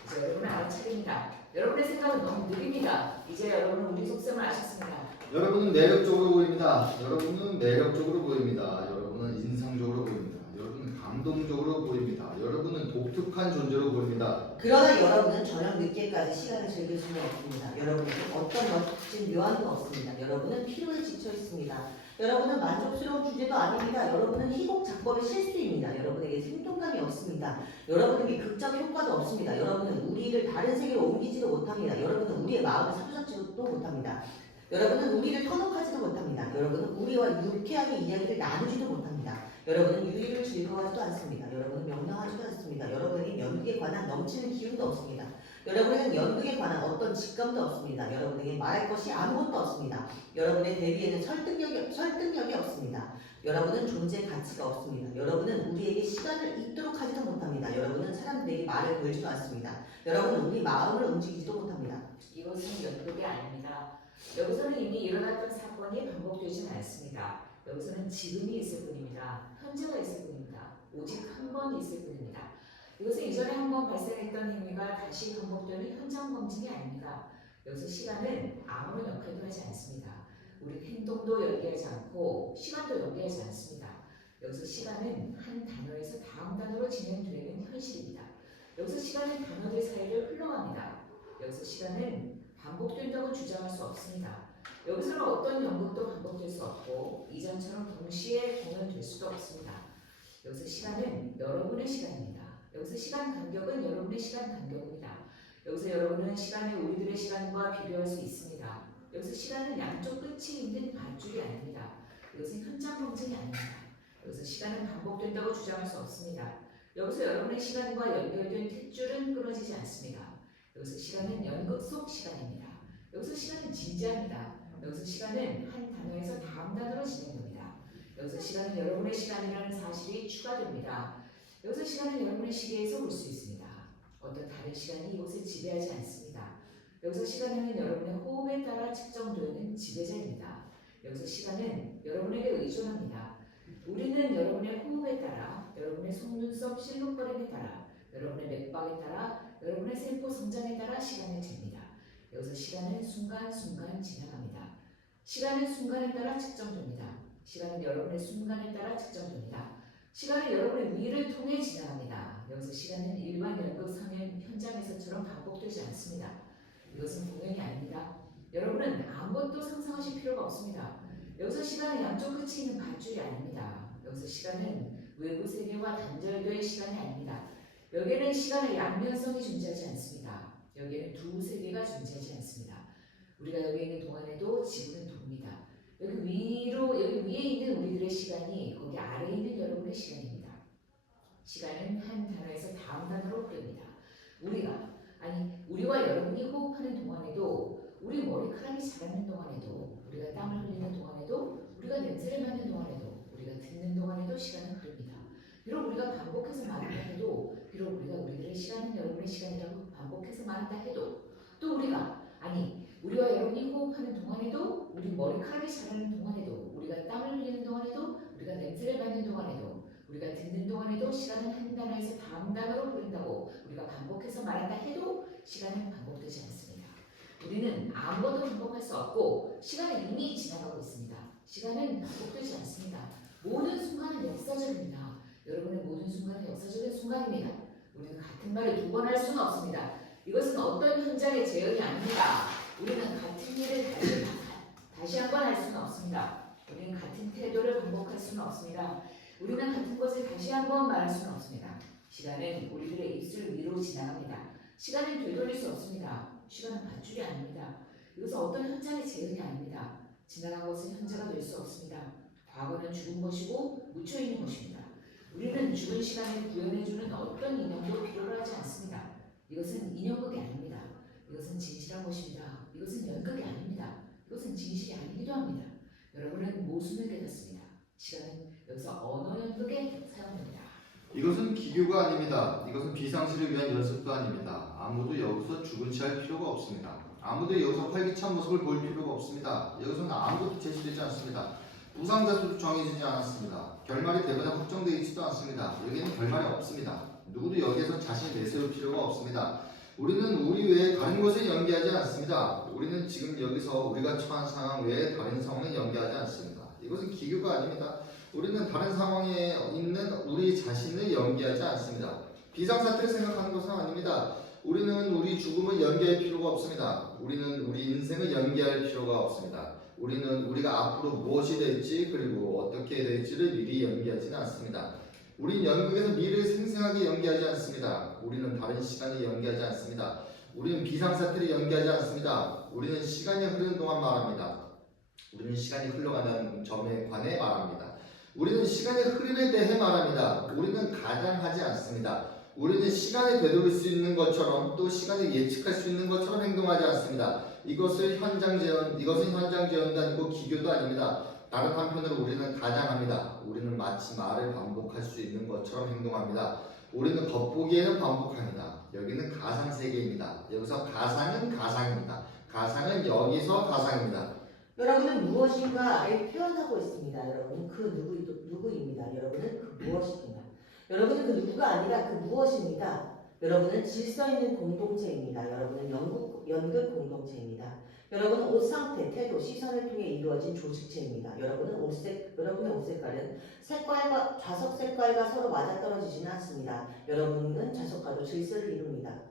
이제 여러분은 알아차립니다. 여러분의 생각은 너무 느립니다. 이제 여러분은 우리 속셈을 아셨습니다. 여러분은 매력적으로 보입니다. 여러분은 매력적으로 보입니다. 여러분은 인상적으로 보입니다. 여러분은 감동적으로 보입니다. 여러분은 독특한 존재로 보입니다. 그러나 여러분은 저녁 늦게까지 시간을 즐길 수는 없습니다. 여러분은 어떤 멋진 묘안도 없습니다. 여러분은 피로에 지쳐 있습니다. 여러분은 만족스러운 주제도 아닙니다. 여러분은 희곡 작법의 실수입니다. 여러분에게 생동감이 없습니다. 여러분에게 극적 효과도 없습니다. 여러분은 우리를 다른 세계로 옮기지도 못합니다. 여러분은 우리의 마음을 사로잡지도 못합니다. 여러분은 우리를 터놓하지도 못합니다. 여러분은 우리와 유쾌하게 이야기를 나누지도 못합니다. 여러분은 유리를 즐거워하지도 않습니다. 여러분은 명랑하지도 않습니다. 여러분에게 연극에 관한 넘치는 기운도 없습니다. 여러분에게는 연극에 관한 어떤 직감도 없습니다. 여러분에게 말할 것이 아무것도 없습니다. 여러분의 대비에는 설득력이 없습니다. 여러분은 존재 가치가 없습니다. 여러분은 우리에게 시간을 잊도록 하지도 못합니다. 여러분은 사람들에게 말을 걸지도 않습니다. 여러분은 우리 마음을 움직이지도 못합니다. 이것은 연극이 아닙니다. 여기서는 이미 일어났던 사건이 반복되지는 않습니다. 여기서는 지금이 있을 뿐입니다. 현재가 있을 뿐입니다. 오직 한 번 있을 뿐입니다. 이것은 이전에 한 번 발생했던 행위가 다시 반복되는 현장 검증이 아닙니다. 여기서 시간은 아무런 역할도 하지 않습니다. 우리 행동도 연기하지 않고 시간도 연기하지 않습니다. 여기서 시간은 한 단어에서 다음 단어로 진행되는 현실입니다. 여기서 시간은 단어들 사이를 흘러갑니다. 여기서 시간은 반복된다고 주장할 수 없습니다. 여기서는 어떤 연극도 반복될 수 없고 이전처럼 동시에 공연될 수도 없습니다. 여기서 시간은 여러분의 시간입니다. 여기서 시간 간격은 여러분의 시간 간격입니다. 여기서 여러분은 시간을 우리들의 시간과 비교할 수 있습니다. 여기서 시간은 양쪽 끝이 있는 밧줄이 아닙니다. 이것은 현장 검증이 아닙니다. 여기서 시간은 반복된다고 주장할 수 없습니다. 여기서 여러분의 시간과 연결된 탯줄은 끊어지지 않습니다. 여기서 시간은 연극 속 시간입니다. 여기서 시간은 진지합니다. 여기서 시간은 한 단어에서 다음 단어로 진행됩니다. 여기서 시간은 여러분의 시간이라는 사실이 추가됩니다. 여기서 시간은 여러분의 시계에서 볼 수 있습니다. 어떤 다른 시간이 이곳을 지배하지 않습니다. 여기서 시간은 여러분의 호흡에 따라 측정되는 지배자입니다. 여기서 시간은 여러분에게 의존합니다. 우리는 여러분의 호흡에 따라, 여러분의 속눈썹 실룩거림에 따라, 여러분의 맥박에 따라, 여러분의 세포 성장에 따라 시간을 잽니다. 여기서 시간은 순간순간 지나갑니다. 시간은 순간에 따라 측정됩니다. 시간은 여러분의 순간에 따라 측정됩니다. 시간은 여러분의 위를 통해 지나갑니다. 여기서 시간은 일반 연극 상연 현장에서처럼 반복되지 않습니다. 이것은 공연이 아닙니다. 여러분은 아무것도 상상하실 필요가 없습니다. 여기서 시간은 양쪽 끝이 있는 밧줄이 아닙니다. 여기서 시간은 외부 세계와 단절된 시간이 아닙니다. 여기에는 시간의 양면성이 존재하지 않습니다. 여기에는 두 세계가 존재하지 않습니다. 우리가 여기 있는 동안에도 지구는 돕니다. 여기 위에 있는 우리들의 시간이 거기 아래에 있는 여러분의 시간입니다. 시간은 한 단어에서 다음 단어로 흐릅니다. 우리와 여러분이 호흡하는 동안에도, 우리 머리카락이 자라는 동안에도, 우리가 땀을 흘리는 동안에도, 우리가 냄새를 맡는 동안에도, 우리가 듣는 동안에도 시간은 흐릅니다. 비록 우리가 반복해서 말한다 해도, 비록 우리가 우리들의 시간은 여러분의 시간이라고 반복해서 말한다 해도, 또 우리와 여러분이 호흡하는 동안에도, 우리 머리카락이 자라는 동안에도, 우리가 땀을 흘리는 동안에도, 우리가 냄새를 맡는 동안에도, 우리가 듣는 동안에도 시간은 한 단어에서 다음 단어로 흐른다고 우리가 반복해서 말한다 해도 시간은 반복되지 않습니다. 우리는 아무것도 반복할 수 없고 시간은 이미 지나가고 있습니다. 시간은 반복되지 않습니다. 모든 순간은 역사적입니다. 여러분의 모든 순간은 역사적인 순간입니다. 우리는 같은 말을 두 번 할 수는 없습니다. 이것은 어떤 현장의 재현이 아닙니다. 우리는 같은 일을 다시 한 번 할 수는 없습니다. 우리는 같은 태도를 반복할 수는 없습니다. 우리는 같은 것을 다시 한 번 말할 수는 없습니다. 시간은 우리들의 입술 위로 지나갑니다. 시간은 되돌릴 수 없습니다. 시간은 밧줄이 아닙니다. 이것은 어떤 현장의 재현이 아닙니다. 지나간 것은 현재가 될 수 없습니다. 과거는 죽은 것이고 묻혀있는 것입니다. 우리는 죽은 시간을 구현해주는 어떤 인형도 필요로 하지 않습니다. 이것은 인형극이 아닙니다. 이것은 진실한 것입니다. 이것은 연극이 아닙니다. 이것은 진실이 아니기도 합니다. 여러분은 모순을 깨닫습니다. 시간은 여기서 언어 연극에 사용됩니다. 이것은 기교가 아닙니다. 이것은 비상시를 위한 연습도 아닙니다. 아무도 여기서 죽은 채 할 필요가 없습니다. 아무도 여기서 활기찬 모습을 보일 필요가 없습니다. 여기서는 아무것도 제시되지 않습니다. 부상자도 정해지지 않았습니다. 결말이 되거나 확정되어 있지도 않습니다. 여기는 결말이 없습니다. 누구도 여기에서 자신 내세울 필요가 없습니다. 우리는 우리 외에 다른 것을 연기하지 않습니다. 우리는 지금 여기서 우리가 처한 상황 외에 다른 상황을 연기하지 않습니다. 이것은 기교가 아닙니다. 우리는 다른 상황에 있는 우리 자신을 연기하지 않습니다. 비상사태를 생각하는 것은 아닙니다. 우리는 우리 죽음을 연기할 필요가 없습니다. 우리는 우리 인생을 연기할 필요가 없습니다. 우리는 우리가 앞으로 무엇이 될지 그리고 어떻게 될지를 미리 연기하지는 않습니다. 우리는 연극에서 미래를 생생하게 연기하지 않습니다. 우리는 다른 시간을 연기하지 않습니다. 우리는 비상사태를 연기하지 않습니다. 우리는 시간이 흐르는 동안 말합니다. 우리는 시간이 흘러가는 점에 관해 말합니다. 우리는 시간의 흐름에 대해 말합니다. 우리는 가장하지 않습니다. 우리는 시간을 되돌릴 수 있는 것처럼 또 시간을 예측할 수 있는 것처럼 행동하지 않습니다. 이것은 현장 재현도 아니고 기교도 아닙니다. 다른 한편으로 우리는 가장합니다. 우리는 마치 말을 반복할 수 있는 것처럼 행동합니다. 우리는 겉보기에는 반복합니다. 여기는 가상세계입니다. 여기서 가상은 가상입니다. 가상은 여기서 가상입니다. 여러분은 무엇인가를 표현하고 있습니다. 여러분은 그 누구입니다. 여러분은 그 무엇입니다. 여러분은 그 누구가 아니라 그 무엇입니다. 여러분은 질서 있는 공동체입니다. 여러분은 연극 공동체입니다. 여러분은 옷 상태, 태도, 시선을 통해 이루어진 조직체입니다. 여러분의 옷 색깔은 좌석 색깔과 서로 맞아떨어지지는 않습니다. 여러분은 좌석과도 질서를 이룹니다.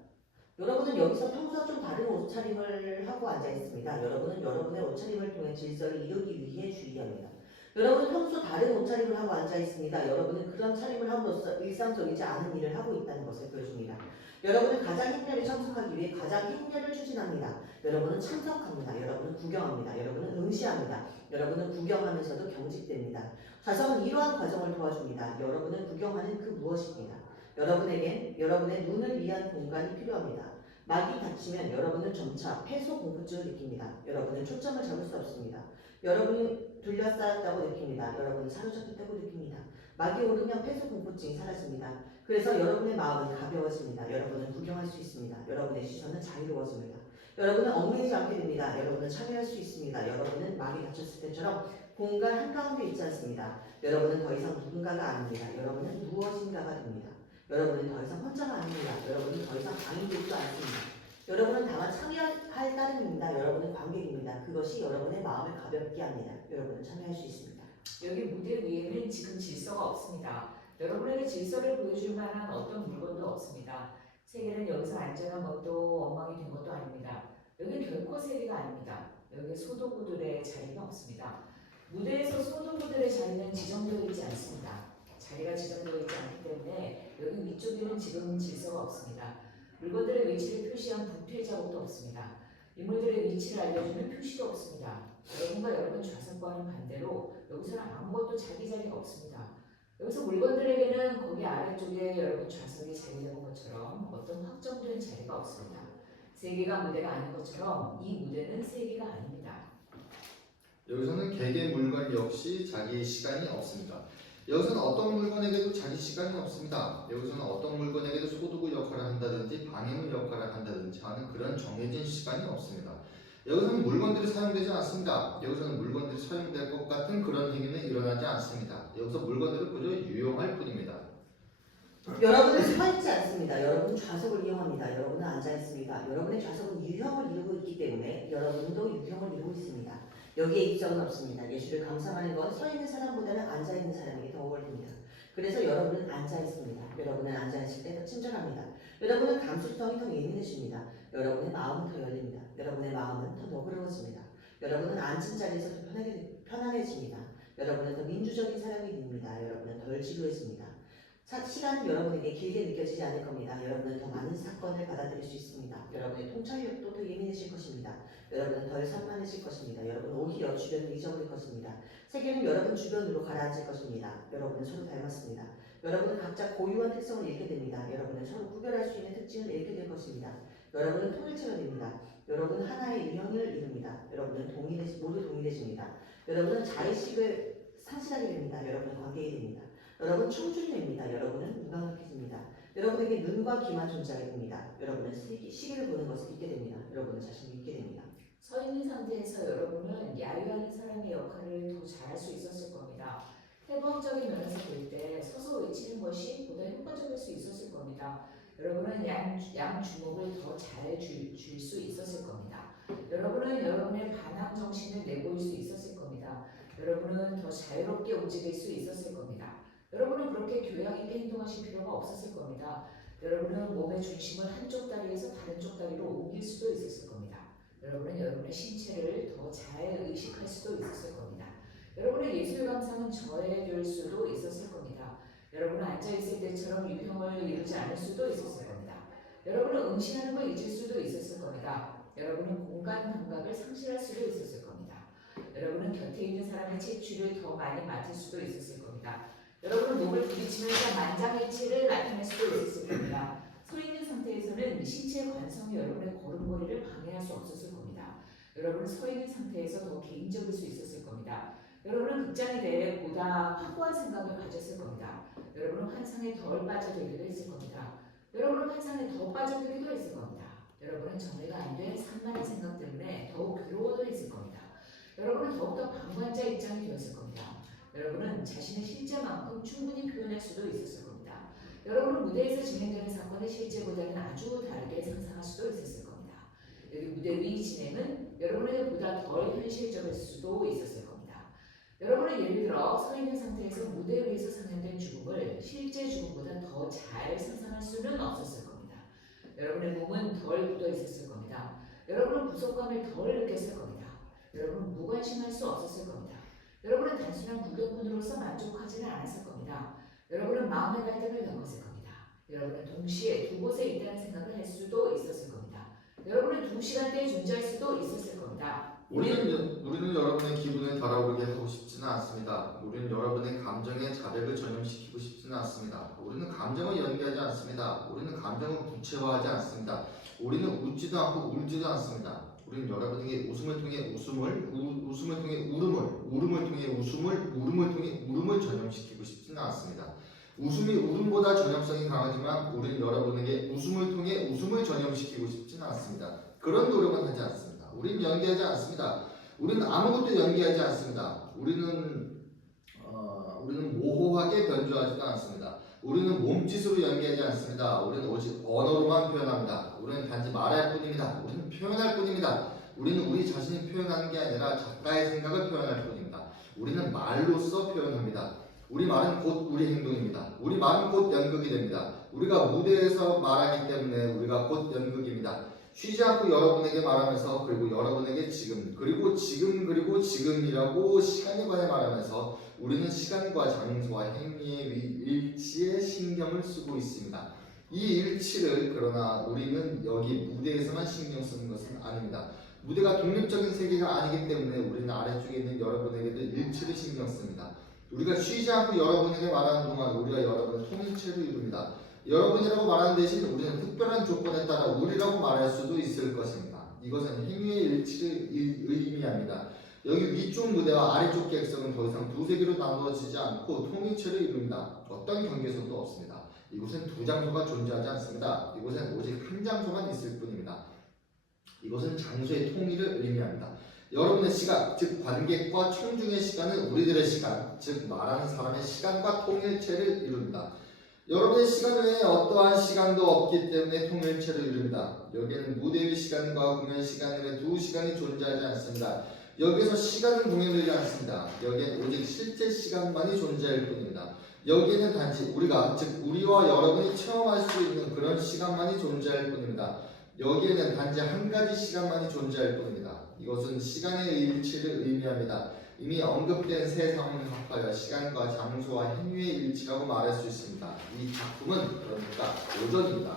여러분은 여기서 평소와 좀 다른 옷차림을 하고 앉아 있습니다. 여러분은 여러분의 옷차림을 통해 질서를 이루기 위해 주의합니다. 여러분은 평소 다른 옷차림을 하고 앉아 있습니다. 여러분은 그런 차림을 함으로써 일상적이지 않은 일을 하고 있다는 것을 보여줍니다. 여러분은 가장 행렬에 참석하기 위해 가장 행렬을 추진합니다. 여러분은 참석합니다. 여러분은 구경합니다. 여러분은 응시합니다. 여러분은 구경하면서도 경직됩니다. 좌석은 이러한 과정을 도와줍니다. 여러분은 구경하는 그 무엇입니다. 여러분에겐 여러분의 눈을 위한 공간이 필요합니다. 막이 닫히면 여러분은 점차 폐소 공포증을 느낍니다. 여러분은 초점을 잡을 수 없습니다. 여러분이 둘러싸였다고 느낍니다. 여러분은 사로잡혔다고 느낍니다. 막이 오르면 폐소 공포증이 사라집니다. 그래서 여러분의 마음은 가벼워집니다. 여러분은 구경할 수 있습니다. 여러분의 시선은 자유로워집니다. 여러분은 얽매이지 않게 됩니다. 여러분은 참여할 수 있습니다. 여러분은 막이 닫혔을 때처럼 공간 한가운데 있지 않습니다. 여러분은 더 이상 누군가가 아닙니다. 여러분은 무엇인가가 됩니다. 여러분은 더 이상 혼자가 아닙니다. 여러분은 더 이상 방임되지도 않습니다. 여러분은 다만 참여할 따름입니다. 여러분은 관객입니다. 그것이 여러분의 마음을 가볍게 합니다. 여러분은 참여할 수 있습니다. 여기 무대 위에는 지금 질서가 없습니다. 여러분에게 질서를 보여줄 만한 어떤 물건도 없습니다. 세계는 여기서 안전한 것도 엉망이 된 것도 아닙니다. 여기 결코 세계가 아닙니다. 여기 소도구들의 자리가 없습니다. 무대에서 소도구들의 자리는 지정되어 있지 않습니다. 자리가 지정되어 있지 않기 때문에 여기 위쪽에는 지금 질서가 없습니다. 물건들의 위치를 표시한 부패 자국도 없습니다. 인물들의 위치를 알려주는 표시도 없습니다. 여러분과 여러분 좌석과는 반대로 여기서는 아무것도 자기 자리가 없습니다. 여기서 물건들에게는 거기 아래쪽에 여러분 좌석이 자리되는 것처럼 어떤 확정된 자리가 없습니다. 세계가 무대가 아닌 것처럼 이 무대는 세계가 아닙니다. 여기서는 개개 물건 역시 자기 시간이 없습니다. 여기서는 어떤 물건에게도 자기 시간이 없습니다. 여기서는 어떤 물건에게도 소도구 역할을 한다든지 방해물 역할을 한다든지 하는 그런 정해진 시간이 없습니다. 여기서는 물건들이 사용되지 않습니다. 여기서는 물건들이 사용될 것 같은 그런 행위는 일어나지 않습니다. 여기서 물건들은 그저 유용할 뿐입니다. 여러분은 서 있지 않습니다. 여러분은 좌석을 이용합니다. 여러분은 앉아 있습니다. 여러분의 좌석은 유형을 이루고 있기 때문에 여러분도 유형을 이루고 있습니다. 여기에 입장은 없습니다. 예수를 감상하는 건 서 있는 사람보다는 앉아 있는 사람에게 더 어울립니다. 그래서 여러분은 앉아 있습니다. 여러분은 앉아 있을 때 더 친절합니다. 여러분은 감수성이 더 예민해집니다. 여러분의 마음은 더 열립니다. 여러분의 마음은 더 너그러워집니다. 여러분은 앉은 자리에서 더 편안해집니다. 여러분은 더 민주적인 사람이 됩니다. 여러분은 덜 지루해집니다. 시간은 여러분에게 길게 느껴지지 않을 겁니다. 여러분은 더 많은 사건을 받아들일 수 있습니다. 여러분의 통찰력도 더 예민해질 것입니다. 여러분은 덜 산만해질 것입니다. 여러분은 오히려 주변을 잊어버릴 것입니다. 세계는 여러분 주변으로 가라앉을 것입니다. 여러분은 서로 닮았습니다. 여러분은 각자 고유한 특성을 잃게 됩니다. 여러분은 서로 구별할 수 있는 특징을 잃게 될 것입니다. 여러분은 통일체가 됩니다. 여러분은 하나의 유형을 이룹니다. 여러분은 모두 동일해집니다. 여러분은 자의식을 상실하게 됩니다. 여러분은 관계가 됩니다. 여러분 청준례입니다. 여러분은 무감각해집니다. 여러분에게 눈과 귀만 존재하게 됩니다. 여러분은 시기를 보는 것을 잊게 됩니다. 여러분은 자신을 잊게 됩니다. 서 있는 상태에서 여러분은 야유하는 사람의 역할을 더 잘할 수 있었을 겁니다. 해부학적인 면에서 볼 때 서서 외치는 것이 보다 효과적일 수 있었을 겁니다. 여러분은 양 주목을 더 잘 줄 수 있었을 겁니다. 여러분은 여러분의 반항 정신을 내보일 수 있었을 겁니다. 여러분은 더 자유롭게 움직일 수 있었을 겁니다. 여러분은 그렇게 교양 있게 행동하실 필요가 없었을 겁니다. 여러분은 몸의 중심을 한쪽 다리에서 다른 쪽 다리로 옮길 수도 있었을 겁니다. 여러분은 여러분의 신체를 더 잘 의식할 수도 있었을 겁니다. 여러분의 예술 감상은 저해될 수도 있었을 겁니다. 여러분은 앉아있을 때처럼 유형을 이루지 않을 수도 있었을 겁니다. 여러분은 응시하는 걸 잊을 수도 있었을 겁니다. 여러분은 공간 감각을 상실할 수도 있었을 겁니다. 여러분은 곁에 있는 사람의 채취를 더 많이 맡을 수도 있었을 겁니다. 여러분은 몸을 부딪히면서 만장일치를 나타낼 수도 있었을 겁니다. 서 있는 상태에서는 신체의 관성이 여러분의 걸음걸이를 방해할 수 없었을 겁니다. 여러분은 서 있는 상태에서 더 개인적일 수 있었을 겁니다. 여러분은 극장에 대해 보다 확고한 생각을 가졌을 겁니다. 여러분은 환상에 덜 빠져들기도 했을 겁니다. 여러분은 환상에 더 빠져들기도 했을 겁니다. 여러분은 정리가 안 된 산만한 생각 때문에 더욱 괴로워도 했을 겁니다. 여러분은 더욱더 방관자 입장이 되었을 겁니다. 여러분은 자신의 실제만큼 충분히 표현할 수도 있었을 겁니다. 여러분은 무대에서 진행되는 사건의 실제보다는 아주 다르게 상상할 수도 있었을 겁니다. 여기 무대 위 진행은 여러분에게 보다 덜 현실적일 수도 있었을 겁니다. 여러분은 예를 들어 서 있는 상태에서 무대 위에서 상연된 죽음을 실제 죽음보다 더 잘 상상할 수는 없었을 겁니다. 여러분의 몸은 덜 굳어 있었을 겁니다. 여러분은 부속감을 덜 느꼈을 겁니다. 여러분은 무관심할 수 없었을 겁니다. 여러분은 단순한 구경꾼으로서 만족하지는 않았을 겁니다. 여러분은 마음의 갈등을 겪었을 겁니다. 여러분은 동시에 두 곳에 있다는 생각을 할 수도 있었을 겁니다. 여러분은 두 시간대에 존재할 수도 있었을 겁니다. 우리는 여러분의 기분을 달아오르게 하고 싶지는 않습니다. 우리는 여러분의 감정의 자백을 전염시키고 싶지는 않습니다. 우리는 감정을 연기하지 않습니다. 우리는 감정을 구체화하지 않습니다. 우리는 웃지도 않고 울지도 않습니다. 우리는 여러분에게 웃음을 통해 웃음을, 웃음을 통해 울음을, 울음을 통해 웃음을, 울음을 통해 울음을 전염시키고 싶지는 않습니다. 웃음이 울음보다 전염성이 강하지만 우리는 여러분에게 웃음을 통해 웃음을 전염시키고 싶지는 않습니다. 그런 노력은 하지 않습니다. 우리는 연기하지 않습니다. 우리는 아무것도 연기하지 않습니다. 우리는 모호하게 변조하지도 않습니다. 우리는 몸짓으로 연기하지 않습니다. 우리는 오직 언어로만 표현합니다. 우리는 단지 말할 뿐입니다. 우리는 표현할 뿐입니다. 우리는 우리 자신이 표현하는 게 아니라 작가의 생각을 표현할 뿐입니다. 우리는 말로써 표현합니다. 우리 말은 곧 우리 행동입니다. 우리 말은 곧 연극이 됩니다. 우리가 무대에서 말하기 때문에 우리가 곧 연극입니다. 쉬지 않고 여러분에게 말하면서 그리고 여러분에게 지금 그리고 지금이라고 시간에 관해 말하면서 우리는 시간과 장소와 행위의 일치에 신경을 쓰고 있습니다. 이 일치를 그러나 우리는 여기 무대에서만 신경 쓰는 것은 아닙니다. 무대가 독립적인 세계가 아니기 때문에 우리는 아래쪽에 있는 여러분에게도 일치를 신경 씁니다. 우리가 쉬지 않고 여러분에게 말하는 동안 우리가 여러분의 통일체를 이룹니다. 여러분이라고 말하는 대신 우리는 특별한 조건에 따라 우리라고 말할 수도 있을 것입니다. 이것은 행위의 일치를 의미합니다. 여기 위쪽 무대와 아래쪽 객석은 더 이상 두세 개로 나누어지지 않고 통일체를 이룹니다. 어떤 경계선도 없습니다. 이곳엔 두 장소가 존재하지 않습니다. 이곳엔 오직 한 장소만 있을 뿐입니다. 이것은 장소의 통일을 의미합니다. 여러분의 시간, 즉 관객과 청중의 시간은 우리들의 시간, 즉 말하는 사람의 시간과 통일체를 이룹니다. 여러분의 시간 외에 어떠한 시간도 없기 때문에 통일체를 이룹니다. 여기에는 무대 위 시간과 공연 시간에는 두 시간이 존재하지 않습니다. 여기에서 시간은 동일하지 않습니다. 여기에는 오직 실제 시간만이 존재할 뿐입니다. 여기에는 단지 우리가, 즉 우리와 여러분이 체험할 수 있는 그런 시간만이 존재할 뿐입니다. 여기에는 단지 한 가지 시간만이 존재할 뿐입니다. 이것은 시간의 일치를 의미합니다. 이미 언급된 세 상황을 합하여 시간과 장소와 행위의 일치라고 말할 수 있습니다. 이 작품은 그러니까 오전입니다.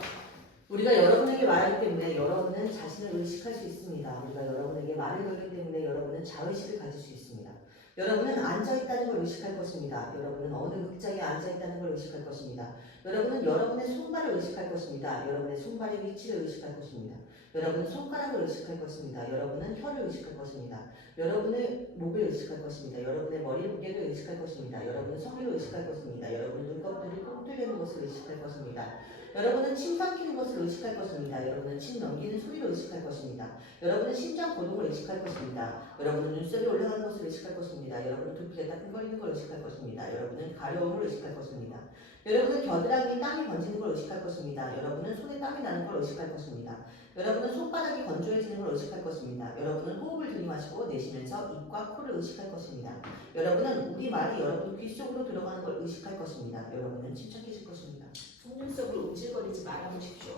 우리가 여러분에게 말하기 때문에 여러분은 자신을 의식할 수 있습니다. 우리가 여러분에게 말을 걸기 때문에 여러분은 자의식을 가질 수 있습니다. 여러분은 앉아있다는 걸 의식할 것입니다. 여러분은 어느 극장에 앉아있다는 걸 의식할 것입니다. 여러분은 여러분의 손발을 의식할 것입니다. 여러분의 손발의 위치를 의식할 것입니다. 여러분은 손가락을 의식할 것입니다. 여러분은 혀를 의식할 것입니다. 여러분의 목을 의식할 것입니다. 여러분의 머리 무게를 의식할 것입니다. 여러분은 성의를 의식할 것입니다. 여러분은 눈꺼풀이 꽁 뚫리는 것을 의식할 것입니다. 여러분은 침 삼키는 것을 의식할 것입니다. 여러분은 침 넘기는 소리를 의식할 것입니다. 여러분은 심장 고동을 의식할 것입니다. 여러분은 눈썹이 올라가는 것을 의식할 것입니다. 여러분은 두피가 따끔거리는 걸 의식할 것입니다. 여러분은 가려움을 의식할 것입니다. 여러분은 겨드랑이에 땀이 번지는 걸 의식할 것입니다. 여러분은 손에 땀이 나는 걸 의식할 것입니다. 여러분은 손바닥이 건조해지는 걸 의식할 것입니다. 여러분은 호흡을 들이마시고 내쉬면서 입과 코를 의식할 것입니다. 여러분은 우리 말이 여러분 귀 속으로 들어가는 걸 의식할 것입니다. 여러분은 침착해질 것입니다. 속눈썹을 움찔거리지 말아보십시오.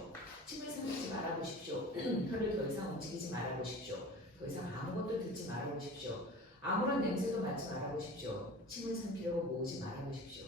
침을 삼키지 말아보십시오. 혀를 더 이상 움직이지 말아보십시오. 더 이상 아무것도 듣지 말아보십시오. 아무런 냄새도 맡지 말아보십시오. 침을 삼키려고 모으지 말아보십시오.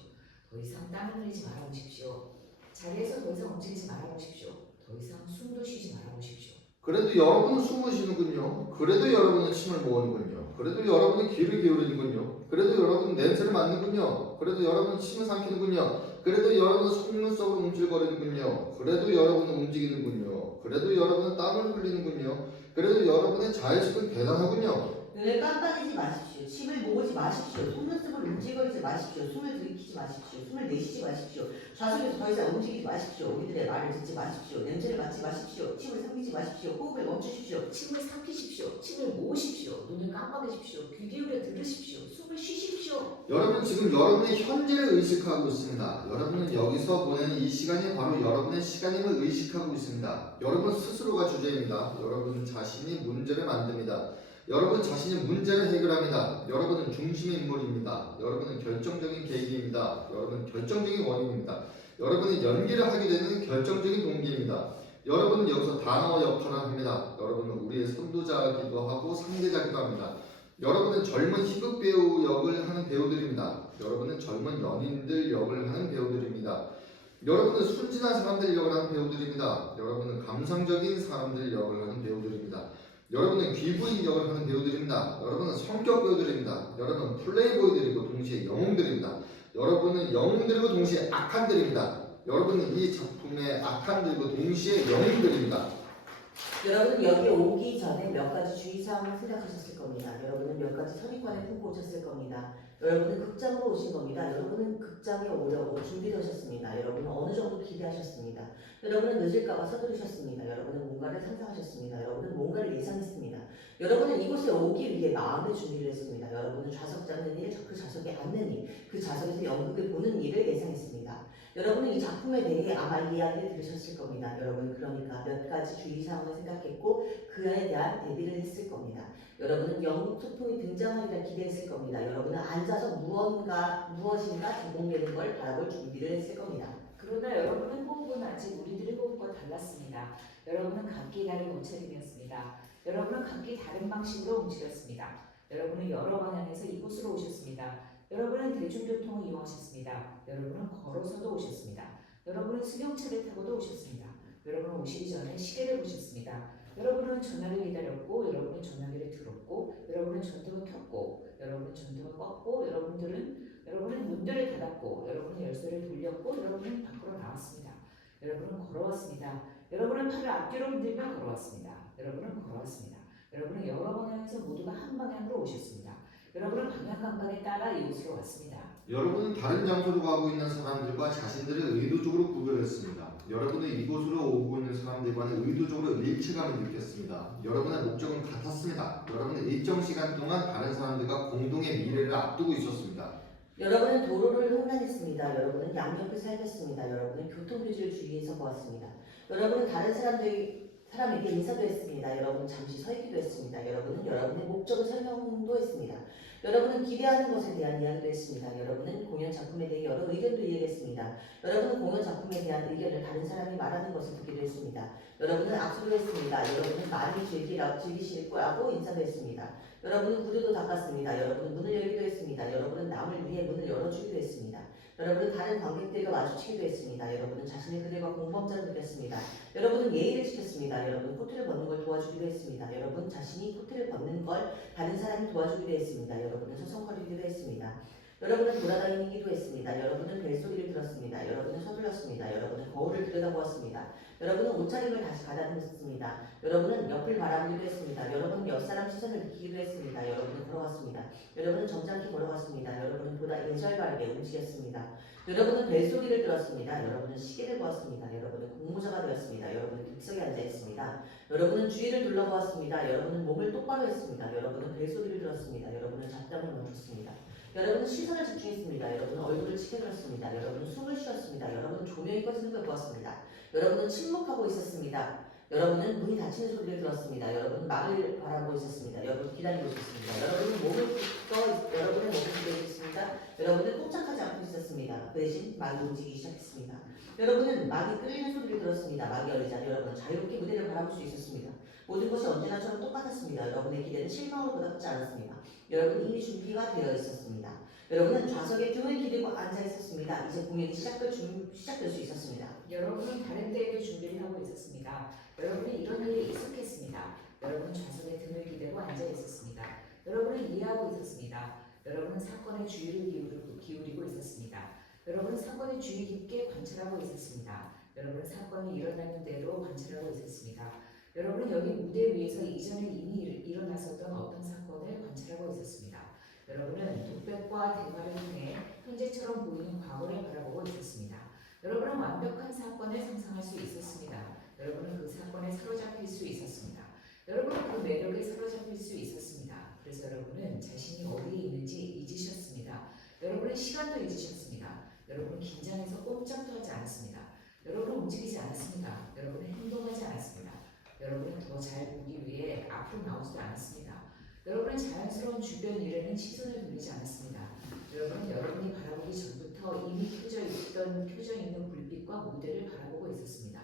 더 이상 땀을 흘리지 말아보십시오. 자리에서 더 이상 움직이지 말아보십시오. 더 이상 숨도 쉬지 말아보십시오. 그래도 여러분은 숨을 쉬는군요. 그래도 여러분은 침을 모으는군요. 그래도 여러분은 귀를 기울이는군요. 그래도 여러분은 냄새를 맡는군요. 그래도 여러분은 침을 삼키는군요. 그래도 여러분은 속눈썹을 움찔거리는군요. 그래도 여러분은 움직이는군요. 그래도 여러분은 땀을 흘리는군요. 그래도 여러분의 자의식은 대단하군요. 눈을 깜빡이지 마십시오. 침을 모으지 마십시오. 속눈썹을 움찔거리지 마십시오. 숨을 들이키지 마십시오. 숨을 내쉬지 마십시오. 좌석에서 더 이상 움직이지 마십시오. 우리들의 말을 듣지 마십시오. 냄새를 맡지 마십시오. 침을 삼키지 마십시오. 호흡을 멈추십시오. 침을 삼키십시오. 침을 모으십시오. 눈을 깜빡이십시오. 귀 기울여 들으십시오. 숨을 쉬십시오. 여러분 지금 여러분의 현재를 의식하고 있습니다. 여러분은 여기서 보내는 이 시간이 바로 여러분의 시간임을 의식하고 있습니다. 여러분 스스로가 주제입니다. 여러분 자신이 문제를 만듭니다. 여러분 자신이 문제를 해결합니다. 여러분은 중심 인물입니다. 여러분은 결정적인 계기입니다. 여러분은 결정적인 원인입니다. 여러분은 연기를 하게 되는 결정적인 동기입니다. 여러분은 여기서 단어 역할을 합니다. 여러분은 우리의 선두자이기도 하고 상대자이기도 합니다. 여러분은 젊은 희극 배우 역을 하는 배우들입니다. 여러분은 젊은 연인들 역을 하는 배우들입니다. 여러분은 순진한 사람들 역을 하는 배우들입니다. 여러분은 감상적인 사람들 역을 하는 배우들입니다. 여러분은 귀부인 역을 하는 배우들입니다. 여러분은 성격 배우들입니다. 여러분은 플레이보이들이고 동시에 영웅들입니다. 여러분은 영웅들이고 동시에 악한들입니다. 여러분은 이 작품의 악한들이고 동시에 영웅들입니다. 여러분은 여기 오기 전에 몇 가지 주의사항을 생각하셨을 겁니다. 여러분은 몇 가지 선입관에 품고 오셨을 겁니다. 여러분은 극장으로 오신 겁니다. 여러분은 극장에 오려고 준비되셨습니다. 여러분은 어느 정도 기대하셨습니다. 여러분은 늦을까봐 서두르셨습니다. 여러분은 뭔가를 상상하셨습니다. 여러분은 뭔가를 예상했습니다. 여러분은 이곳에 오기 위해 마음의 준비를 했습니다. 여러분은 좌석 잡는 일, 그 좌석에 앉는 일, 그 좌석에서 연극을 보는 일을 예상했습니다. 여러분은 이 작품에 대해 아마 이야기를 들으셨을 겁니다. 여러분은 그러니까 몇 가지 주의사항을 생각했고 그에 대한 대비를 했을 겁니다. 여러분은 연극 소품이 등장하리라 기대했을 겁니다. 여러분은 앉아서 무엇인가 제공되는 걸 바라볼 준비를 했을 겁니다. 그러나 여러분의 호흡은 아직 우리들의 호흡과 달랐습니다. 여러분은 각기 다른 옷차림이었습니다. 여러분은 각기 다른 방식으로 움직였습니다. 여러분은 여러 방향에서 이곳으로 오셨습니다. 여러분은 대중교통을 이용하셨습니다. 여러분은 걸어서도 오셨습니다. 여러분은 승용차를 타고도 오셨습니다. 여러분은 오시기 전에 시계를 보셨습니다. 여러분은 전화를 기다렸고, 여러분은 전화기를 들었고, 여러분은 전등을 켰고, 여러분은 전등을 껐고, 여러분은 문들을 닫았고, 여러분은 열쇠를 돌렸고, 여러분은 밖으로 나왔습니다. 여러분은 걸어왔습니다. 여러분은 팔을 앞뒤로 흔들며 걸어왔습니다. 여러분은 걸어왔습니다. 여러분은 여러 방향에서 모두가 한 방향으로 오셨습니다. 여러분은 방향 감각에 따라 이곳으로 왔습니다. 여러분은 다른 장소로 가고 있는 사람들과 자신들을 의도적으로 구별했습니다. 여러분은 이곳으로 오고 있는 사람들과는 의도적으로 일체감을 느꼈습니다. 여러분의 목적은 같았습니다. 여러분은 일정 시간 동안 다른 사람들과 공동의 미래를 앞두고 있었습니다. 여러분은 도로를 횡단했습니다. 여러분은 양옆을 살폈습니다. 여러분은 교통규제를 주의해서 보았습니다. 여러분은 다른 사람에게 인사도 했습니다. 여러분은 잠시 서 있기도 했습니다. 여러분은 여러분의 목적을 설명도 했습니다. 여러분은 기대하는 것에 대한 이야기도 했습니다. 여러분은 공연 작품에 대해 여러 의견도 이야기했습니다. 여러분은 공연 작품에 대한 의견을 다른 사람이 말하는 것을 듣기도 했습니다. 여러분은 악수도 했습니다. 여러분은 많이 즐기실 거라고 인사도 했습니다. 여러분은 구두도 닦았습니다. 여러분은 문을 열기도 했습니다. 여러분은 남을 위해 문을 열어주기도 했습니다. 여러분은 다른 관객들과 마주치기도 했습니다. 여러분은 자신의 그들과 공범자를 느꼈습니다. 여러분은 예의를 지켰습니다. 여러분은 코트를 벗는 걸 도와주기도 했습니다. 여러분 자신이 코트를 벗는 걸 다른 사람이 도와주기도 했습니다. 여러분은 서성거리기도 했습니다. 여러분은 돌아다니니 기도했습니다. 여러분은 벨소리를 들었습니다. 여러분은 서둘렀습니다. 여러분은 거울을 들여다보았습니다. 여러분은 옷차림을 다시 가다듬었습니다. 여러분은 옆을 바라보기도 했습니다. 여러분은 옆사람 시선을 느끼기도 했습니다. 여러분은 걸어갔습니다. 여러분은 점잖게 걸어갔습니다. 여러분은 보다 예절바르게 움직였습니다. 여러분은 벨소리를 들었습니다. 여러분은 시계를 보았습니다. 여러분은 공모자가 되었습니다. 여러분은 객석에 앉아있습니다. 여러분은 주위를 둘러보았습니다. 여러분은 몸을 똑바로 했습니다. 여러분은 벨소리를 들었습니다. 여러분은 잡담을 멈췄습니다. 여러분은 시선을 집중했습니다. 여러분은 얼굴을 치켜들었습니다. 여러분은 숨을 쉬었습니다. 여러분은 조명이 꺼지는 걸 보았습니다. 여러분은 침묵하고 있었습니다. 여러분은 문이 닫히는 소리를 들었습니다. 여러분은 막을 바라보고 있었습니다. 여러분은 기다리고 있었습니다. 여러분은 여러분의 몸을 기대고 있었습니다. 여러분은 꼼짝하지 않고 있었습니다. 그 대신 막이 움직이기 시작했습니다. 여러분은 막이 끌리는 소리를 들었습니다. 막이 열리자 여러분은 자유롭게 무대를 바라볼 수 있었습니다. 모든 것이 언제나처럼 똑같았습니다. 여러분의 기대는 실망으로 보답지 않았습니다. 여러분은 이미 준비가 되어 있었습니다. 여러분은 좌석에 등을 기대고 앉아 있었습니다. 이제 공연이 시작될 수 있었습니다. 여러분은 다른 때에도 준비를 하고 있었습니다. 여러분은 이런 일에 익숙했습니다. 여러분은 좌석에 등을 기대고 앉아 있었습니다. 여러분은 이해하고 있었습니다. 여러분은 사건의 주의를 기울이고 있었습니다. 여러분은 사건의 주의 깊게 관찰하고 있었습니다. 여러분은 사건이 일어나는 대로 관찰하고 있었습니다. 여러분은 여기 무대 위에서 이전에 이미 일어났었던 어떤 사건을 관찰하고 있었습니다. 여러분은 독백과 대화를 통해 현재처럼 보이는 과거를 바라보고 있었습니다. 여러분은 완벽한 사건을 상상할 수 있었습니다. 여러분은 그 사건에 사로잡힐 수 있었습니다. 여러분은 그 매력에 사로잡힐 수 있었습니다. 그래서 여러분은 자신이 어디에 있는지 잊으셨습니다. 여러분은 시간도 잊으셨습니다. 여러분은 긴장해서 꼼짝도 하지 않았습니다. 여러분은 움직이지 않았습니다. 여러분은 행동하지 않았습니다. 여러분은 더 잘 보기 위해 앞으로 나오지도 않았습니다. 여러분은 자연스러운 주변 일에는 시선을 돌리지 않았습니다. 여러분은 여러분이 바라보기 전부터 이미 켜져 있는 불빛과 무대를 바라보고 있었습니다.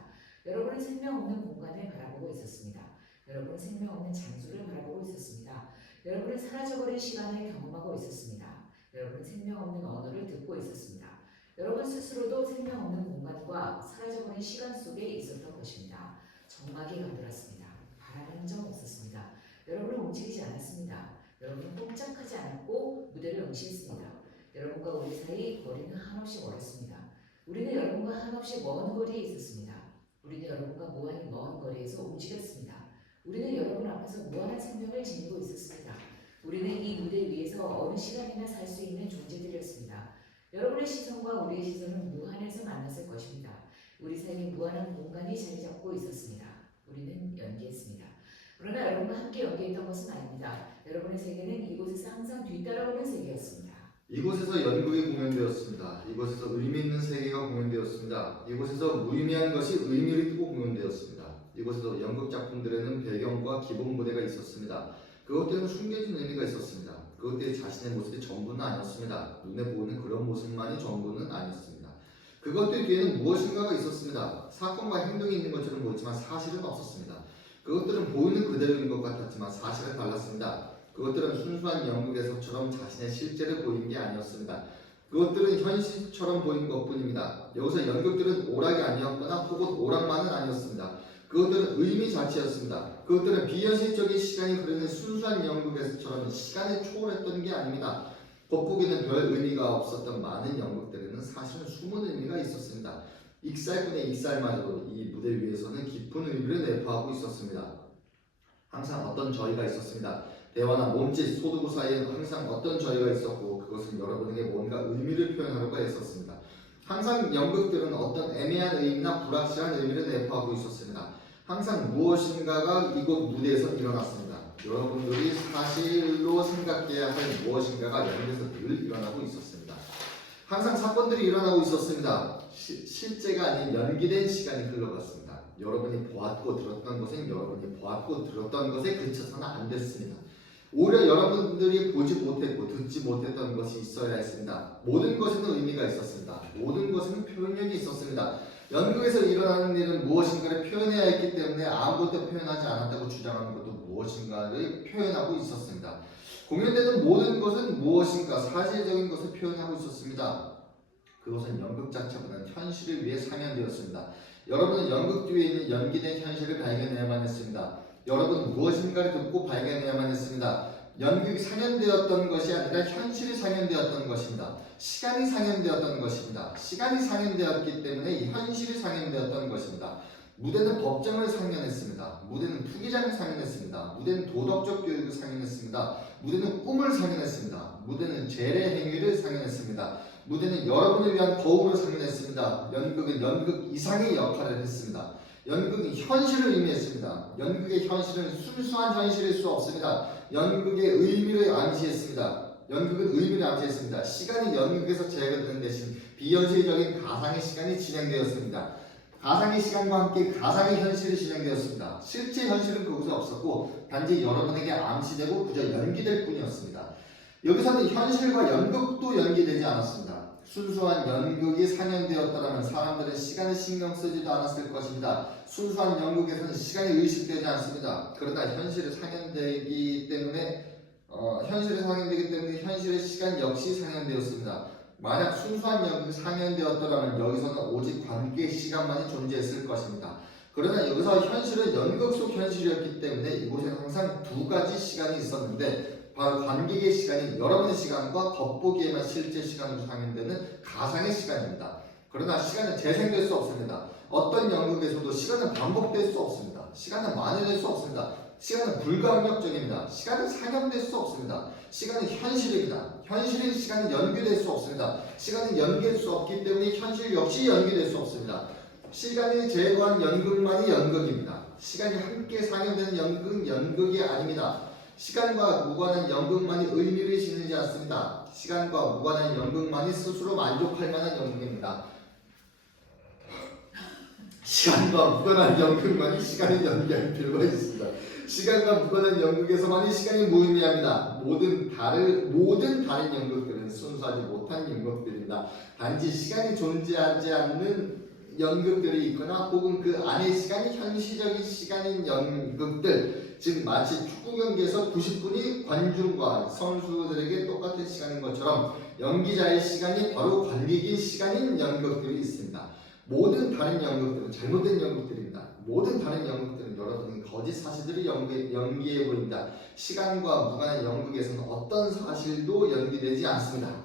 여러분은 생명 없는 공간을 바라보고 있었습니다. 여러분은 생명 없는 장소를 바라보고 있었습니다. 여러분은 사라져버린 시간을 경험하고 있었습니다. 여러분은 생명 없는 언어를 듣고 있었습니다. 여러분 스스로도 생명 없는 공간과 사라져버린 시간 속에 있었던 것입니다. 정막이 가들었습니다. 바라는 흔적 없었습니다. 여러분은 움직이지 않았습니다. 여러분은 꼼짝하지 않았고 무대를 응시했습니다. 여러분과 우리 사이 거리는 한없이 멀었습니다. 우리는 여러분과 한없이 먼 거리에 있었습니다. 우리는 여러분과 무한히 먼 거리에서 움직였습니다. 우리는 여러분 앞에서 무한한 생명을 지니고 있었습니다. 우리는 이 무대 위에서 어느 시간이나 살 수 있는 존재들이었습니다. 여러분의 시선과 우리의 시선은 무한에서 만났을 것입니다. 우리 사이에 무한한 공간이 자리 잡고 있었습니다. 우리는 연기했습니다. 그러나 여러분과 함께 연기했던 것은 아닙니다. 여러분의 세계는 이곳에서 항상 뒤따라오는 세계였습니다. 이곳에서 연극이 공연되었습니다. 이곳에서 의미 있는 세계가 공연되었습니다. 이곳에서 무의미한 것이 의미를 띠고 공연되었습니다. 이곳에서 연극 작품들에는 배경과 기본 무대가 있었습니다. 그것들은 숨겨진 의미가 있었습니다. 그것들이 자신의 모습이 전부는 아니었습니다. 눈에 보이는 그런 모습만이 전부는 아니었습니다. 그것들 뒤에는 무엇인가가 있었습니다. 사건과 행동이 있는 것처럼 보였지만 사실은 없었습니다. 그것들은 보이는 그대로인 것 같았지만 사실은 달랐습니다. 그것들은 순수한 연극에서처럼 자신의 실제를 보인 게 아니었습니다. 그것들은 현실처럼 보인 것뿐입니다. 여기서 연극들은 오락이 아니었거나 혹은 오락만은 아니었습니다. 그것들은 의미 자체였습니다. 그것들은 비현실적인 시간이 흐르는 순수한 연극에서처럼 시간을 초월했던 게 아닙니다. 겉보기에는 별 의미가 없었던 많은 연극들에는 사실은 숨은 의미가 있었습니다. 익살꾼의 익살마저도 이 무대 위에서는 깊은 의미를 내포하고 있었습니다. 항상 어떤 저희가 있었습니다. 대화나 몸짓, 소두구 사이에는 항상 어떤 저희가 있었고 그것은 여러분에게 뭔가 의미를 표현하려고 했었습니다. 항상 연극들은 어떤 애매한 의미나 불확실한 의미를 내포하고 있었습니다. 항상 무엇인가가 이곳 무대에서 일어났습니다. 여러분들이 사실로 생각해야 할 무엇인가가 연극에서 늘 일어나고 있었습니다. 항상 사건들이 일어나고 있었습니다. 실제가 아닌 연기된 시간이 흘러갔습니다. 여러분이 보았고 들었던 것은 여러분이 보았고 들었던 것에 그쳐서는 안 됐습니다. 오히려 여러분들이 보지 못했고 듣지 못했던 것이 있어야 했습니다. 모든 것에는 의미가 있었습니다. 모든 것에는 표현력이 있었습니다. 연극에서 일어나는 일은 무엇인가를 표현해야 했기 때문에 아무것도 표현하지 않았다고 주장하는 것도 무엇인가를 표현하고 있었습니다. 공연되는 모든 것은 무엇인가 사실적인 것을 표현하고 있었습니다. 그것은 연극 자체보다는 현실을 위해 상연되었습니다. 여러분은 연극 뒤에 있는 연기된 현실을 발견해야만 했습니다. 여러분은 무엇인가를 듣고 발견해야만 했습니다. 연극이 상연되었던 것이 아니라 현실이 상연되었던 것입니다. 시간이 상연되었던 것입니다. 시간이 상연되었기 때문에 이 현실이 상연되었던 것입니다. 무대는 법정을 상연했습니다. 무대는 투기장을 상연했습니다. 무대는 도덕적 교육을 상연했습니다. 무대는 꿈을 상연했습니다. 무대는 재래 행위를 상연했습니다. 무대는 여러분을 위한 거울을 상연했습니다. 연극은 연극 이상의 역할을 했습니다. 연극은 현실을 의미했습니다. 연극의 현실은 순수한 현실일 수 없습니다. 연극의 의미를 암시했습니다. 연극은 의미를 암시했습니다. 시간이 연극에서 제거되는 대신 비현실적인 가상의 시간이 진행되었습니다. 가상의 시간과 함께 가상의 현실이 진행되었습니다. 실제 현실은 그곳에 없었고 단지 여러분에게 암시되고 그저 연기될 뿐이었습니다. 여기서는 현실과 연극도 연기되지 않았습니다. 순수한 연극이 상연되었다면 사람들은 시간을 신경 쓰지도 않았을 것입니다. 순수한 연극에서는 시간이 의식되지 않습니다. 그러나 현실이 상연되기 때문에 현실의 시간 역시 상연되었습니다. 만약 순수한 연극이 상연되었더라면 여기서는 오직 관계 시간만이 존재했을 것입니다. 그러나 여기서 현실은 연극 속 현실이었기 때문에 이곳에는 항상 두 가지 시간이 있었는데 바로 관객의 시간인 여러분의 시간과 겉보기에만 실제 시간으로 상연되는 가상의 시간입니다. 그러나 시간은 재생될 수 없습니다. 어떤 연극에서도 시간은 반복될 수 없습니다. 시간은 만회될 수 없습니다. 시간은 불가항력적입니다. 시간은 상연될 수 없습니다. 시간은 현실입니다. 현실인 시간은 연기될 수 없습니다. 시간은 연기될 수 없기 때문에 현실 역시 연기될 수 없습니다. 시간이 제거한 연극만이 연극입니다. 시간이 함께 상연되는 연극은 연극이 아닙니다. 시간과 무관한 연극만이 의미를 지니지 않습니다. 시간과 무관한 연극만이 스스로 만족할 만한 연극입니다. 시간과 무관한 연극만이 시간을 연기할 필요가 있습니다. 시간과 무관한 연극에서만이 시간이 무의미합니다. 모든 다른 연극들은 순수하지 못한 연극들입니다. 단지 시간이 존재하지 않는 연극들이 있거나 혹은 그 안의 시간이 현실적인 시간인 연극들, 즉 마치 축구 경기에서 90분이 관중과 선수들에게 똑같은 시간인 것처럼 연기자의 시간이 바로 관객의 시간인 연극들이 있습니다. 모든 다른 연극들은 잘못된 연극들입니다. 모든 다른 연극들은 여러분이 거짓 사실들을 연기해 보입니다. 시간과 무관한 연극에서는 어떤 사실도 연기되지 않습니다.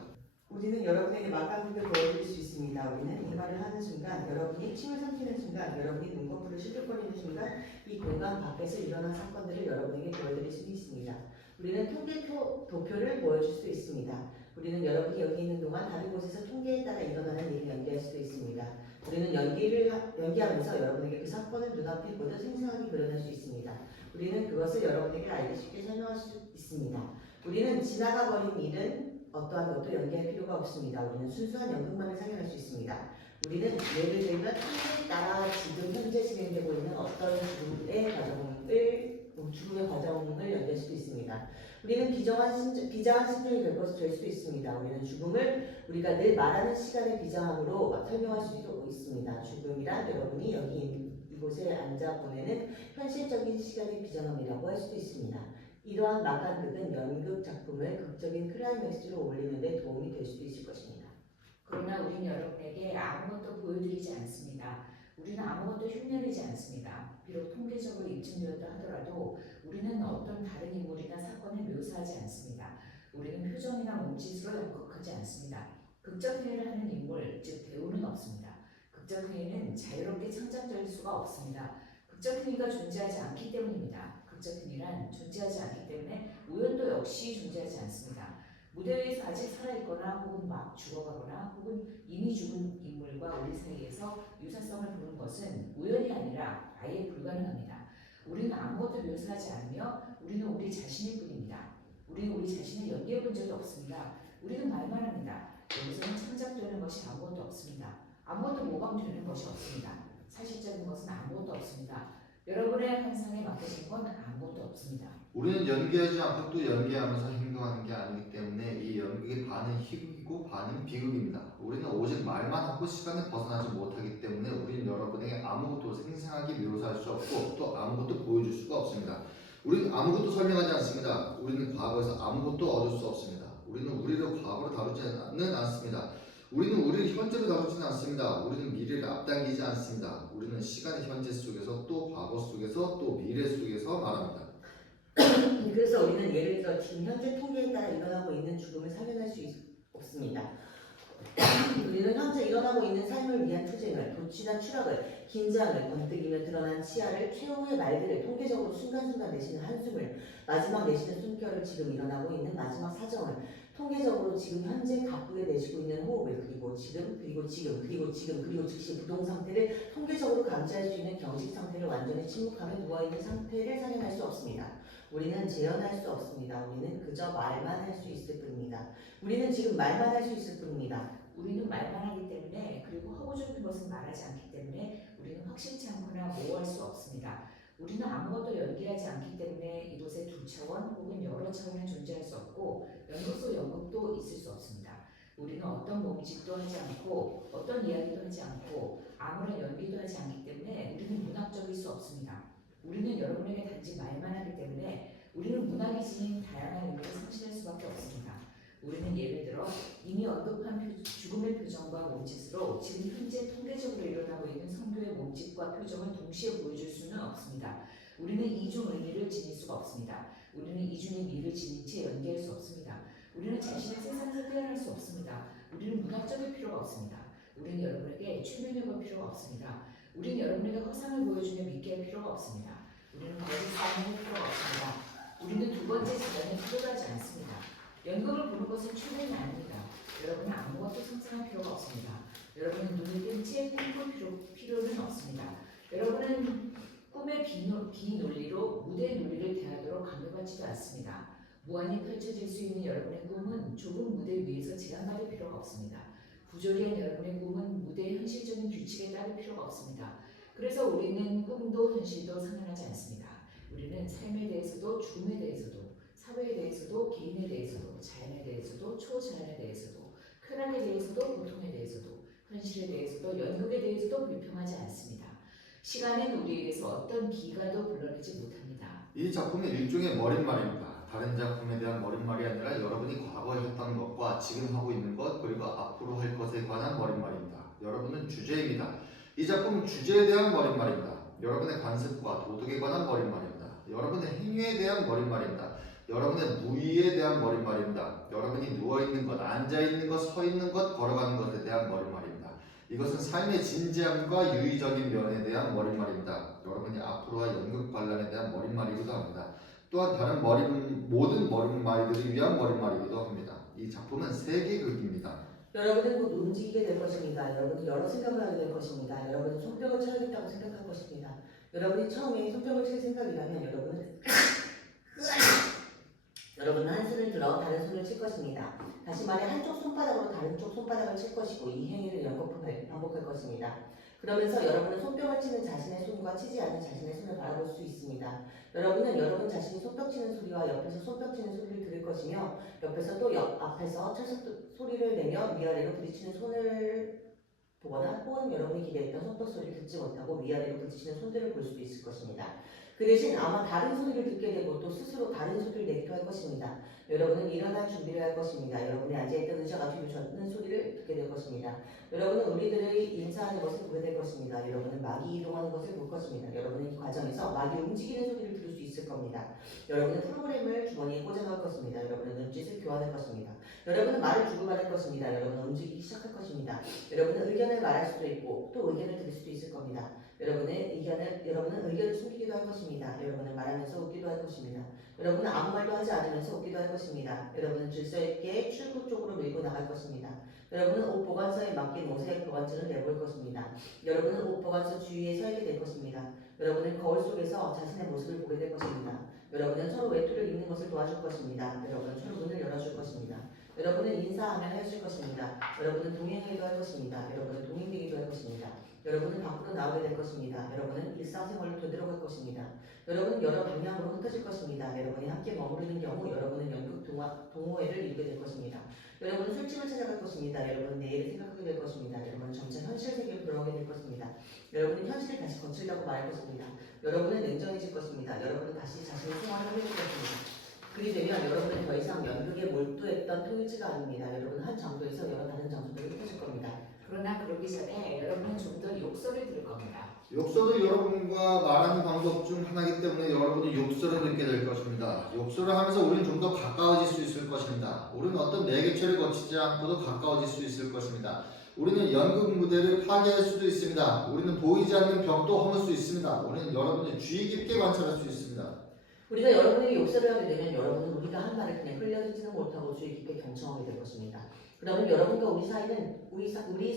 우리는 여러분에게 막강하게 보여드릴 수 있습니다. 우리는 이 말을 하는 순간, 여러분이 침을 삼키는 순간, 여러분이 눈꺼풀을 시들거리는 순간 이 공간 밖에서 일어난 사건들을 여러분에게 보여드릴 수 있습니다. 우리는 도표를 보여줄 수 있습니다. 우리는 여러분이 여기 있는 동안 다른 곳에서 통계에 따라 일어나는 일을 연기할 수도 있습니다. 우리는 연기하면서 여러분에게 그 사건을 눈앞에 보다 생생하게 그려낼 수 있습니다. 우리는 그것을 여러분에게 알기 쉽게 설명할 수 있습니다. 우리는 지나가 버린 일은 어떠한 것도 연기할 필요가 없습니다. 우리는 순수한 연극만을 상영할 수 있습니다. 우리는 예를 들면 통계에 따라 지금 현재 진행되고 있는 어떤 죽음의 과정을 연기할 수도 있습니다. 우리는 비장한 심정이 될 수도 있습니다. 우리는 죽음을 우리가 늘 말하는 시간의 비장함으로 설명할 수도 있습니다. 죽음이란 여러분이 여기 이곳에 앉아 보내는 현실적인 시간의 비장함이라고 할 수도 있습니다. 이러한 막강극은 연극 작품을 극적인 클라이맥스로 올리는 데 도움이 될 수도 있을 것입니다. 그러나 우리는 여러분에게 아무것도 보여드리지 않습니다. 우리는 아무것도 흉내내지 않습니다. 비록 통계적으로 입증되었다 하더라도 우리는 어떤 다른 인물이나 사건을 묘사하지 않습니다. 우리는 표정이나 몸짓으로 연극하지 않습니다. 극적 행위를 하는 인물, 즉 배우는 없습니다. 극적 행위는 자유롭게 창작될 수가 없습니다. 극적 행위가 존재하지 않기 때문입니다. 극적 행위란 존재하지 않기 때문에 우연도 역시 존재하지 않습니다. 무대 위에서 아직 살아있거나 혹은 막 죽어가거나 혹은 이미 죽은 인물과 우리 사이에서 유사성을 보는 것은 우연이 아니라 아예 불가능합니다. 우리는 아무것도 묘사하지 않으며 우리는 우리 자신일 뿐입니다. 우리는 우리 자신을 연기해 본 적이 없습니다. 우리는 말만 합니다. 여기서는 창작되는 것이 아무것도 없습니다. 아무것도 모방되는 것이 없습니다. 사실적인 것은 아무것도 없습니다. 여러분의 환상에 맡겨진 건 아무것도 없습니다. 우리는 연기하지 않고 또 연기하면서 행동하는 게 아니기 때문에 이 연극의 반은 희극이고 반은 비극입니다. 우리는 오직 말만 하고 시간을 벗어나지 못하기 때문에 우리는 여러분에게 아무것도 생생하게 묘사할 수 없고 또 아무것도 보여줄 수가 없습니다. 우리는 아무것도 설명하지 않습니다. 우리는 과거에서 아무것도 얻을 수 없습니다. 우리는 우리를 과거로 다루지는 않습니다. 우리는 우리를 현재로 다루지는 않습니다. 우리는 미래를 앞당기지 않습니다. 우리는 시간의 현재 속에서 또 과거 속에서 또 미래 속에서 말합니다. 그래서 우리는 예를 들어 지금 현재 통계에 따라 일어나고 있는 죽음을 살려낼 수 없습니다. 우리는 현재 일어나고 있는 삶을 위한 투쟁을, 도취한 추락을, 긴장을, 번뜩이며 드러난 치아를, 최후의 말들을, 통계적으로 순간순간 내쉬는 한숨을, 마지막 내쉬는 숨결을, 지금 일어나고 있는 마지막 사정을, 통계적으로 지금 현재 가쁘게 내쉬고 있는 호흡을, 그리고 지금, 그리고 지금, 그리고 지금, 그리고 즉시 부동 상태를 통계적으로 감지할 수 있는 경식 상태를 완전히 침묵하며 누워있는 상태를 살려낼 수 없습니다. 우리는 재현할 수 없습니다. 우리는 그저 말만 할 수 있을 뿐입니다. 우리는 지금 말만 할 수 있을 뿐입니다. 우리는 말만 하기 때문에, 그리고 허구적인 것은 말하지 않기 때문에 우리는 확실치 않거나 모호할 수 없습니다. 우리는 아무것도 연기하지 않기 때문에 이곳에 두 차원 혹은 여러 차원에 존재할 수 없고 연극 연극도 있을 수 없습니다. 우리는 어떤 몸짓도 하지 않고 어떤 이야기도 하지 않고 아무런 연기도 하지 않기 때문에 우리는 문학적일 수 없습니다. 우리는 여러분에게 단지 말만 하기 때문에 우리는 문학이 지닌 다양한 의미를 상실할 수밖에 없습니다. 우리는 예를 들어 이미 언급한 죽음의 표정과 몸짓으로 지금 현재 통계적으로 일어나고 있는 성도의 몸짓과 표정을 동시에 보여줄 수는 없습니다. 우리는 이중 의미를 지닐 수가 없습니다. 우리는 이중의 미를 지닌 채 연기할 수 없습니다. 우리는 자신의 세상에서 뛰어날 수 없습니다. 우리는 문학적일 필요가 없습니다. 우리는 여러분에게 최면을 걸 필요가 없습니다. 우리는 여러분에게 허상을 보여주며 믿게 할 필요가 없습니다. 우리는 거짓 사항을 할 필요가 없습니다. 우리는 두 번째 재단에 필요하지 않습니다. 연극을 보는 것은 최면이 아닙니다. 여러분은 아무것도 상상할 필요가 없습니다. 여러분은 눈을 뜬 채 꿈꿀 필요는 없습니다. 여러분은 꿈의 비논리로 무대의 논리를 대하도록 강요받지도 않습니다. 무한히 펼쳐질 수 있는 여러분의 꿈은 좁은 무대 위에서 제한받을 필요가 없습니다. 부조리한 여러분의 꿈은 무대의 현실적인 규칙에 따를 필요가 없습니다. 그래서 우리는 꿈도 현실도 상관하지 않습니다. 우리는 삶에 대해서도 죽음에 대해서도 사회에 대해서도 개인에 대해서도 자연에 대해서도 초자연에 대해서도 쾌락에 대해서도 고통에 대해서도 현실에 대해서도 연극에 대해서도 불평하지 않습니다. 시간은 우리에게서 어떤 기가도 불러내지 못합니다. 이 작품은 일종의 머릿말입니다. 다른 작품에 대한 머릿말이 아니라 여러분이 과거에 했던 것과 지금 하고 있는 것 그리고 앞으로 할 것에 관한 머릿말입니다. 여러분은 주제입니다. 이 작품은 주제에 대한 머릿말입니다. 여러분의 관습과 도덕에 관한 머릿말입니다. 여러분의 행위에 대한 머릿말입니다. 여러분의 무의에 대한 머릿말입니다. 여러분이 누워있는 것, 앉아있는 것, 서있는 것, 걸어가는 것에 대한 머릿말입니다. 이것은 삶의 진지함과 유의적인 면에 대한 머릿말입니다. 여러분이 앞으로와 연극 관람에 대한 머릿말이기도 합니다. 또한 다른 모든 머릿말들을 위한 머릿말이기도 합니다. 이 작품은 세계극입니다. 여러분은 곧 움직이게 될 것입니다. 여러분은 여러 생각을 하게 될 것입니다. 여러분은 손뼉을 쳐야겠다고 생각할 것입니다. 여러분이 처음에 손뼉을 칠 생각이라면 여러분은 한 손을 들어 다른 손을 칠 것입니다. 다시 말해 한쪽 손바닥으로 다른 쪽 손바닥을 칠 것이고 이 행위를 반복할 것입니다. 그러면서 여러분은 손뼉을 치는 자신의 손과 치지 않는 자신의 손을 바라볼 수 있습니다. 여러분은 여러분 자신이 손뼉 치는 소리와 옆에서 손뼉 치는 소리를 들을 것이며 옆에서 또 앞에서 쳐서 소리를 내며 위아래로 부딪히는 손을 보거나 혹은 여러분이 기대했던 손뼉 소리를 듣지 못하고 위아래로 부딪히는 손들을 볼 수도 있을 것입니다. 그 대신 아마 다른 소리를 듣게 되고 또 스스로 다른 소리를 내기도 할 것입니다. 여러분은 일어날 준비를 할 것입니다. 여러분이 앉아있던 의자가 뒤로 젖는 소리를 듣게 될 것입니다. 여러분은 우리들의 인사하는 것을 보게 될 것입니다. 여러분은 막이 이동하는 것을 볼 것입니다. 여러분은 이 과정에서 막이 움직이는 소리를 들을 수 있을 겁니다. 여러분은 프로그램을 주머니에 꽂아넣을 것입니다. 여러분은 눈짓을 교환할 것입니다. 여러분은 말을 주고받을 것입니다. 여러분은 움직이기 시작할 것입니다. 여러분은 의견을 말할 수도 있고 또 의견을 들을 수도 있을 겁니다. 여러분은 의견을 숨기기도 할 것입니다. 여러분은 말하면서 웃기도 할 것입니다. 여러분은 아무 말도 하지 않으면서 웃기도 할 것입니다. 여러분은 질서 있게 출구 쪽으로 밀고 나갈 것입니다. 여러분은 옷 보관소에 맡긴 옷의 보관증을 내볼 것입니다. 여러분은 옷 보관소 주위에 서 있게 될 것입니다. 여러분은 거울 속에서 자신의 모습을 보게 될 것입니다. 여러분은 서로 외투를 입는 것을 도와줄 것입니다. 여러분은 서로 문을 열어줄 것입니다. 여러분은 인사하며 헤어질 것입니다. 여러분은 동행하기도 할 것입니다. 여러분은 동행되기도 할 것입니다. 여러분은 밖으로 나오게 될 것입니다. 여러분은 일상생활로 되돌아갈 것입니다. 여러분은 여러 방향으로 흩어질 것입니다. 여러분이 함께 머무르는 경우 여러분은 연극 동호회를 이루게 될 것입니다. 여러분은 술집을 찾아갈 것입니다. 여러분은 내일을 생각하게 될 것입니다. 여러분은 점차 현실 세계로 돌아오게 될 것입니다. 여러분은 현실을 다시 거치려고 말할 것입니다. 여러분은 냉정해질 것입니다. 여러분은 다시 자신의 생활을 하게 될 것입니다. 그리 되면 여러분은 더 이상 연극에 몰두했던 통일치가 아닙니다. 여러분은 한 장소에서 여러 다른 장소들을 흩어질 겁니다. 그러나 그러기 전에 여러분은 좀 더 욕설을 들을 겁니다. 욕설도 여러분과 말하는 방법 중 하나이기 때문에 여러분은 욕설을 듣게 될 것입니다. 욕설을 하면서 우리는 좀 더 가까워질 수 있을 것입니다. 우리는 어떤 매개체를 거치지 않고도 가까워질 수 있을 것입니다. 우리는 연극 무대를 파괴할 수도 있습니다. 우리는 보이지 않는 벽도 허물 수 있습니다. 우리는 여러분의 주의 깊게 관찰할 수 있습니다. 우리가 여러분에게 욕설을 하게 되면 여러분은 우리가 한 말을 그냥 흘려듣지는 못하고 주의 깊게 경청하게 될 것입니다. 그러면 여러분과 우리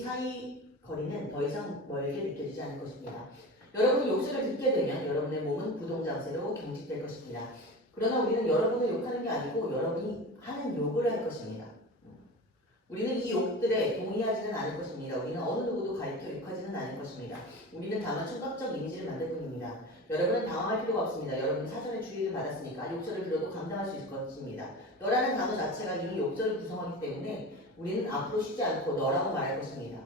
사이 거리는 더 이상 멀게 느껴지지 않을 것입니다. 여러분이 욕설을 듣게 되면 여러분의 몸은 부동장세로 경직될 것입니다. 그러나 우리는 여러분을 욕하는 게 아니고 여러분이 하는 욕을 할 것입니다. 우리는 이 욕들에 동의하지는 않을 것입니다. 우리는 어느 누구도 가리켜 욕하지는 않을 것입니다. 우리는 다만 청각적 이미지를 만들 뿐입니다. 여러분은 당황할 필요가 없습니다. 여러분은 사전에 주의를 받았으니까 욕설을 들어도 감당할 수 있을 것입니다. 너라는 단어 자체가 이미 욕설을 구성하기 때문에 우리는 앞으로 쉬지 않고 너라고 말할 것입니다.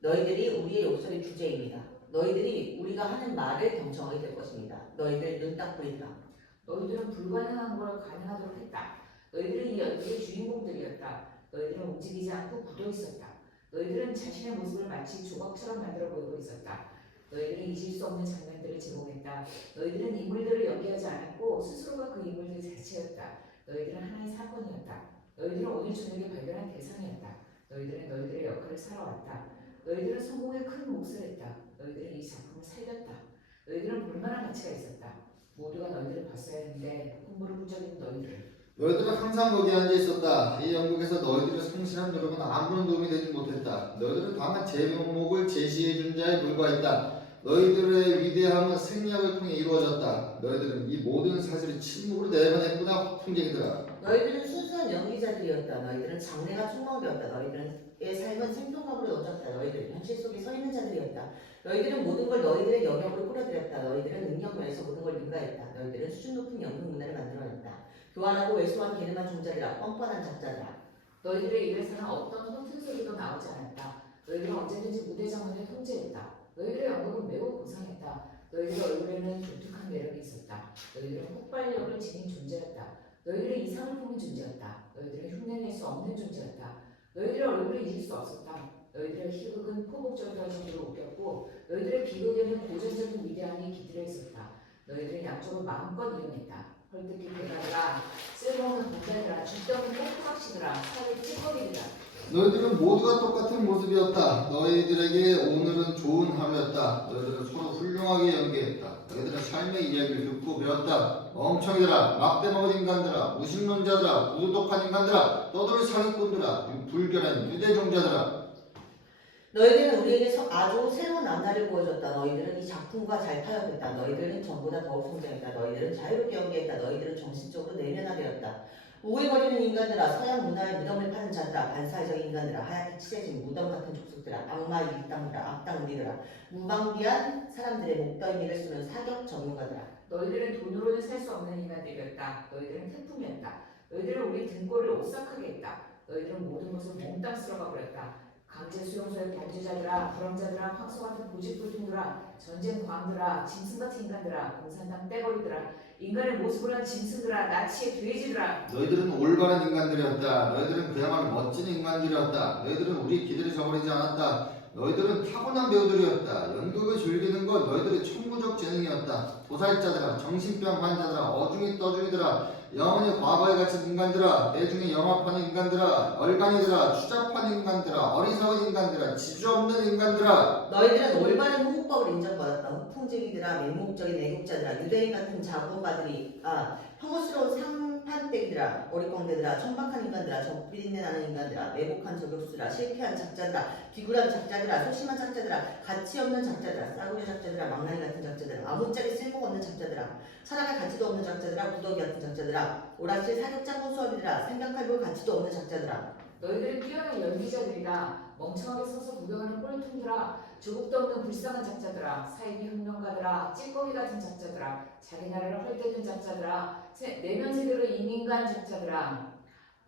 너희들이 우리의 욕설의 주제입니다. 너희들이 우리가 하는 말을 경청하게 될 것입니다. 너희들 눈 딱 보이라. 너희들은 불가능한 걸 가능하도록 했다. 너희들은 이 연극의 주인공들이었다. 너희들은 움직이지 않고 굳어 있었다. 너희들은 자신의 모습을 마치 조각처럼 만들어 보이고 있었다. 너희들은 잊을 수 없는 장면들을 제공했다. 너희들은 인물들을 연기하지 않았고 스스로가 그 인물들 자체였다. 너희들은 하나의 사건이었다. 너희들은 오늘 저녁에 발견한 대상이었다. 너희들은 너희들의 역할을 살아왔다. 너희들은 성공에 큰 몫을 했다. 너희들은 이 작품을 살렸다. 너희들은 볼만한 가치가 있었다. 모두가 너희들을 봤어야 했는데 홍보를 부적인 너희들은 항상 거기에 앉아 있었다. 이 연극에서 너희들의 성실한 노력은 아무런 도움이 되지 못했다. 너희들은 다만 제목을 제시해 준 자에 불과했다. 너희들의 위대함은 생략을 통해 이루어졌다. 너희들은 이 모든 사실을 침묵으로 내보냈구나 폭풍쟁이들아. 너희들은 순수한 연기자들이었다. 너희들은 장래가 촉망되었다. 너희들의 삶은 생동감으로 넘쳤다. 너희들은 현실 속에 서 있는 자들이었다. 너희들은 모든 걸 너희들의 영역으로 끌어들였다. 너희들은 능력면에서 모든 걸 능가했다. 너희들은 수준 높은 연극 문화를 만들어냈다. 교활하고 왜소한 게으름한 종자들아, 뻔뻔한 작자들아. 너희들의 입에서는 어떤 허튼 소리도 나오지 않았다. 너희들은 언제든지 무대 장면을 통제했다. 너희들의 연극은 매우 고상했다. 너희들의 얼굴에는 독특한 매력이 있었다. 너희들은 폭발력을 지닌 존재였다. 너희들의 이상을 품은 존재였다. 너희들은 흉내낼 수 없는 존재였다. 너희들의 얼굴을 잊을 수 없었다. 너희들의 희극은 포복적이할 정도로 웃겼고 너희들의 비극에는 고전적인 위대함이 깃들어 있었다. 너희들은 양쪽을 마음껏 이용했다. 헐뜯기 대가리라, 쓸모없는 동자들아, 쥐떡은 꼬꾸박시들아, 살을 찌꺼기들아. 너희들은 모두가 똑같은 모습이었다. 너희들에게 오늘은 좋은 하루였다. 너희들은 서로 훌륭하게 연기했다. 너희들은 삶의 이야기를 듣고 배웠다. 멍청이들아, 막대 먹은 인간들아, 무신론자들아, 무도독한 인간들아, 떠돌이 사기꾼들아, 불결한 유대종자들아. 너희들은 우리에게 아주 새로운 앞날을 보여줬다. 너희들은 이 작품과 잘 타협했다. 너희들은 전보다 더욱 성장했다. 너희들은 자유롭게 연기했다. 너희들은 정신적으로 내면화되었다. 우울거리는 인간들아, 서양 문화의 무덤을 파는 자들아, 반사회적인 인간들아, 하얗게 칠해진 무덤 같은 족속들아, 악마의 일당들아, 악당들아, 무방비한 사람들의 목덜미를 쏘는 사격 전문가들아. 너희들은 돈으로는 살 수 없는 인간들이었다. 너희들은 태품이었다. 너희들은 우리 등골을 오싹하게 했다. 너희들은 모든 것을 몽땅 쓸어가 버렸다. 강제 수용소의 범죄자들아, 불황자들아, 황소 같은 고집불통들아, 전쟁 광들아, 짐승 같은 인간들아, 공산당 떼거리들아, 인간의 모습을 한 짐승들아, 나치의 돼지들아. 너희들은 올바른 인간들이었다. 너희들은 그야말로 멋진 인간들이었다. 너희들은 우리 기대를 저버리지 않았다. 너희들은 타고난 배우들이었다. 연극을 즐기는 건 너희들의 천부적 재능이었다. 도살자들아, 정신병 환자들아, 어중이 떠중이들아, 영원히 과거에 갇힌 인간들아, 대중에 영합하는 인간들아, 얼간이들아, 추잡한 인간들아, 어리석은 인간들아, 지주 없는 인간들아. 너희들은 올바른 호흡법을 인정받았다. 흑풍쟁이들아, 맹목적인 애국자들아, 유대인 같은 자본가들이 혐오스러운 상판떼기들아, 어리광대들아, 천박한 인간들아, 적비린내 나는 인간들아, 매복한 저격수들아, 실패한 작자들아, 비굴한 작자들아, 소심한 작자들아, 가치 없는 작자들아, 싸구려 작자들아, 망나니 같은 작자들아, 아무짝에 쓸모가 없는 작자들아, 살아갈 가치도 없는 작자들아, 구더기 같은 작자들아, 오락실 사격장 호수아비들아, 생각해볼 가치도 없는 작자들아. 너희들은 뛰어난 연기자들이다. 멍청하게 서서 구경하는 꼴통들아, 조국도 없는 불쌍한 작자들아, 사이비 혁명가들아, 찌꺼기 같은 작자들아, 자기 나라를 헐뜯는 작자들아, 내면 세계로 이민간 작자들아,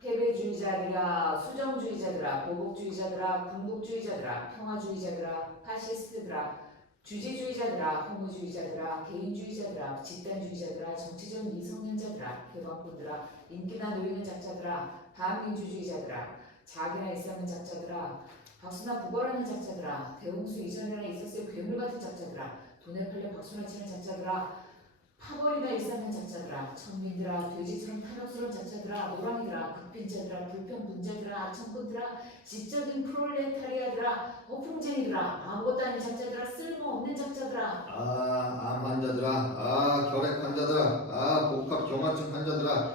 패배주의자들아, 수정주의자들아, 보복주의자들아, 군국주의자들아, 평화주의자들아, 파시스트들아, 주지주의자들아, 허무주의자들아, 개인주의자들아, 집단주의자들아, 정치적 미성년자들아, 개방꾼들아, 인기나 노리는 작자들아, 반민주주의자들아, 자기나 일삼는 작자들아, 박수나 부거라는 작자들아, 대홍수 이전에나 있었을 괴물 같은 작자들아, 돈에 팔려 박수나 치는 작자들아, 파벌이나 일삼는 작자들아, 천민들아, 돼지처럼 탐욕스러운 작자들아, 노랑이들아, 극빈자들아, 불평분자들아, 악천꾼들아, 지적인 프롤레타리아들아, 허풍쟁이들아, 아무것도 아닌 작자들아, 쓸모없는 작자들아. 암 환자들아, 결핵 환자들아, 복합 경화증 환자들아,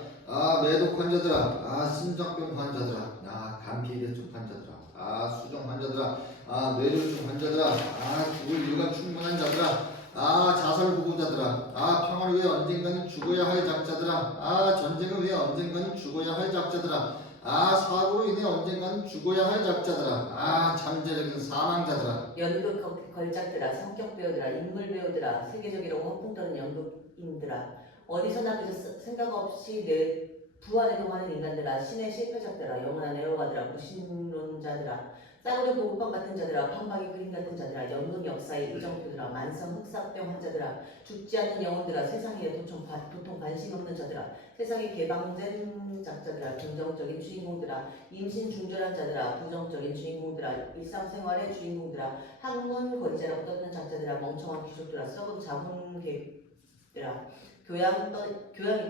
매독 환자들아, 심장병 환자들아, 간피대증 환자들아, 수정 환자들아, 뇌졸중 환자들아, 죽을 이유가 충분한 자들아, 자살 후보자들아, 평화를 위해 언젠가는 죽어야 할 작자들아, 전쟁을 위해 언젠가는 죽어야 할 작자들아, 사고로 인해 언젠가는 죽어야 할 작자들아, 잠재적인 사망자들아. 연극 걸작들아, 성격 배우들아, 인물 배우들아, 세계적으로 허풍 떠는 연극인들아, 어디서나 그저 생각 없이 내 부안해도 하는 인간들아, 신의 실패작들아, 영원한 애호가들아, 무신론자들아, 싸구려 보급방 같은 자들아, 판박이 그림 같은 자들아, 연극 역사의 의정표들아, 만성 흑사병 환자들아, 죽지 않는 영혼들아, 세상에 도통 관심 없는 자들아, 세상에 개방된 작자들아, 긍정적인 주인공들아, 임신 중절한 자들아, 부정적인 주인공들아, 일상생활의 주인공들아, 학문 거리자라고 떠드는 작자들아, 멍청한 귀족들아, 썩은 자본계들아, 교양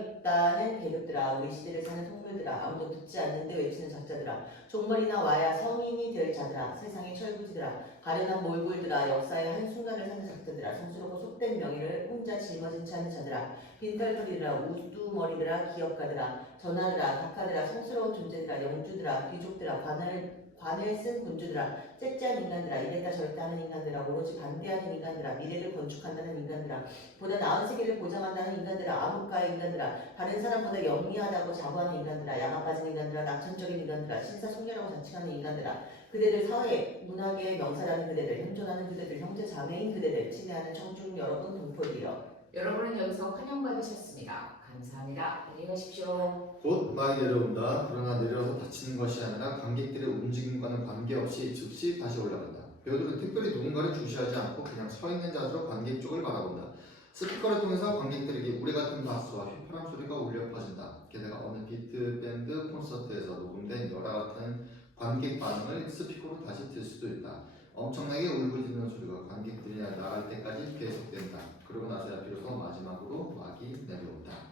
있다는 계급들아, 우리 시대를 사는 동물들아, 아무도 듣지 않는데 외치는 작자들아, 종말이나 와야 성인이 될 자들아, 세상의 철부지들아, 가련한 몰골들아, 역사의 한순간을 사는 작자들아, 성스럽고 속된 명예를 혼자 짊어진 채 하는 자들아, 빈털터리들아, 우두머리들아, 기업가들아, 전하들아, 각하들아, 성스러운 존재들아, 영주들아, 귀족들아, 관을 쓴 군주들아, 째째한 인간들아, 이랬다 저랬다 하는 인간들아, 오로지 반대하는 인간들아, 미래를 건축한다는 인간들아, 보다 나은 세계를 보장한다는 인간들아, 암흑가의 인간들아, 다른 사람보다 영리하다고 자부하는 인간들아, 양아 빠진 인간들아, 낙천적인 인간들아, 신사송녀라고 자칭하는 인간들아, 그대들 사회, 문학의 명사라는 그대들, 현존하는 그대들, 형제 자매인 그대들, 친애하는 청중 여러분 동포들이여. 여러분은 여기서 환영받으셨습니다. 감사합니다. 안녕히 가십시오. 곧 많이 내려온다. 그러나 내려와서 다치는 것이 아니라 관객들의 움직임과는 관계없이 즉시 다시 올라간다. 배우들은 특별히 누군가를 주시하지 않고 그냥 서 있는 자세로 관객 쪽을 바라본다. 스피커를 통해서 관객들에게 우레 같은 박수와 휘파람 소리가 울려 퍼진다. 게다가 어느 비트 밴드 콘서트에서 녹음된 열화 같은 관객 반응을 스피커로 다시 들 수도 있다. 엄청나게 울부짖는 소리가 관객들이 나갈 때까지 계속된다. 그러고 나서야 비로소 마지막으로 막이 내려온다.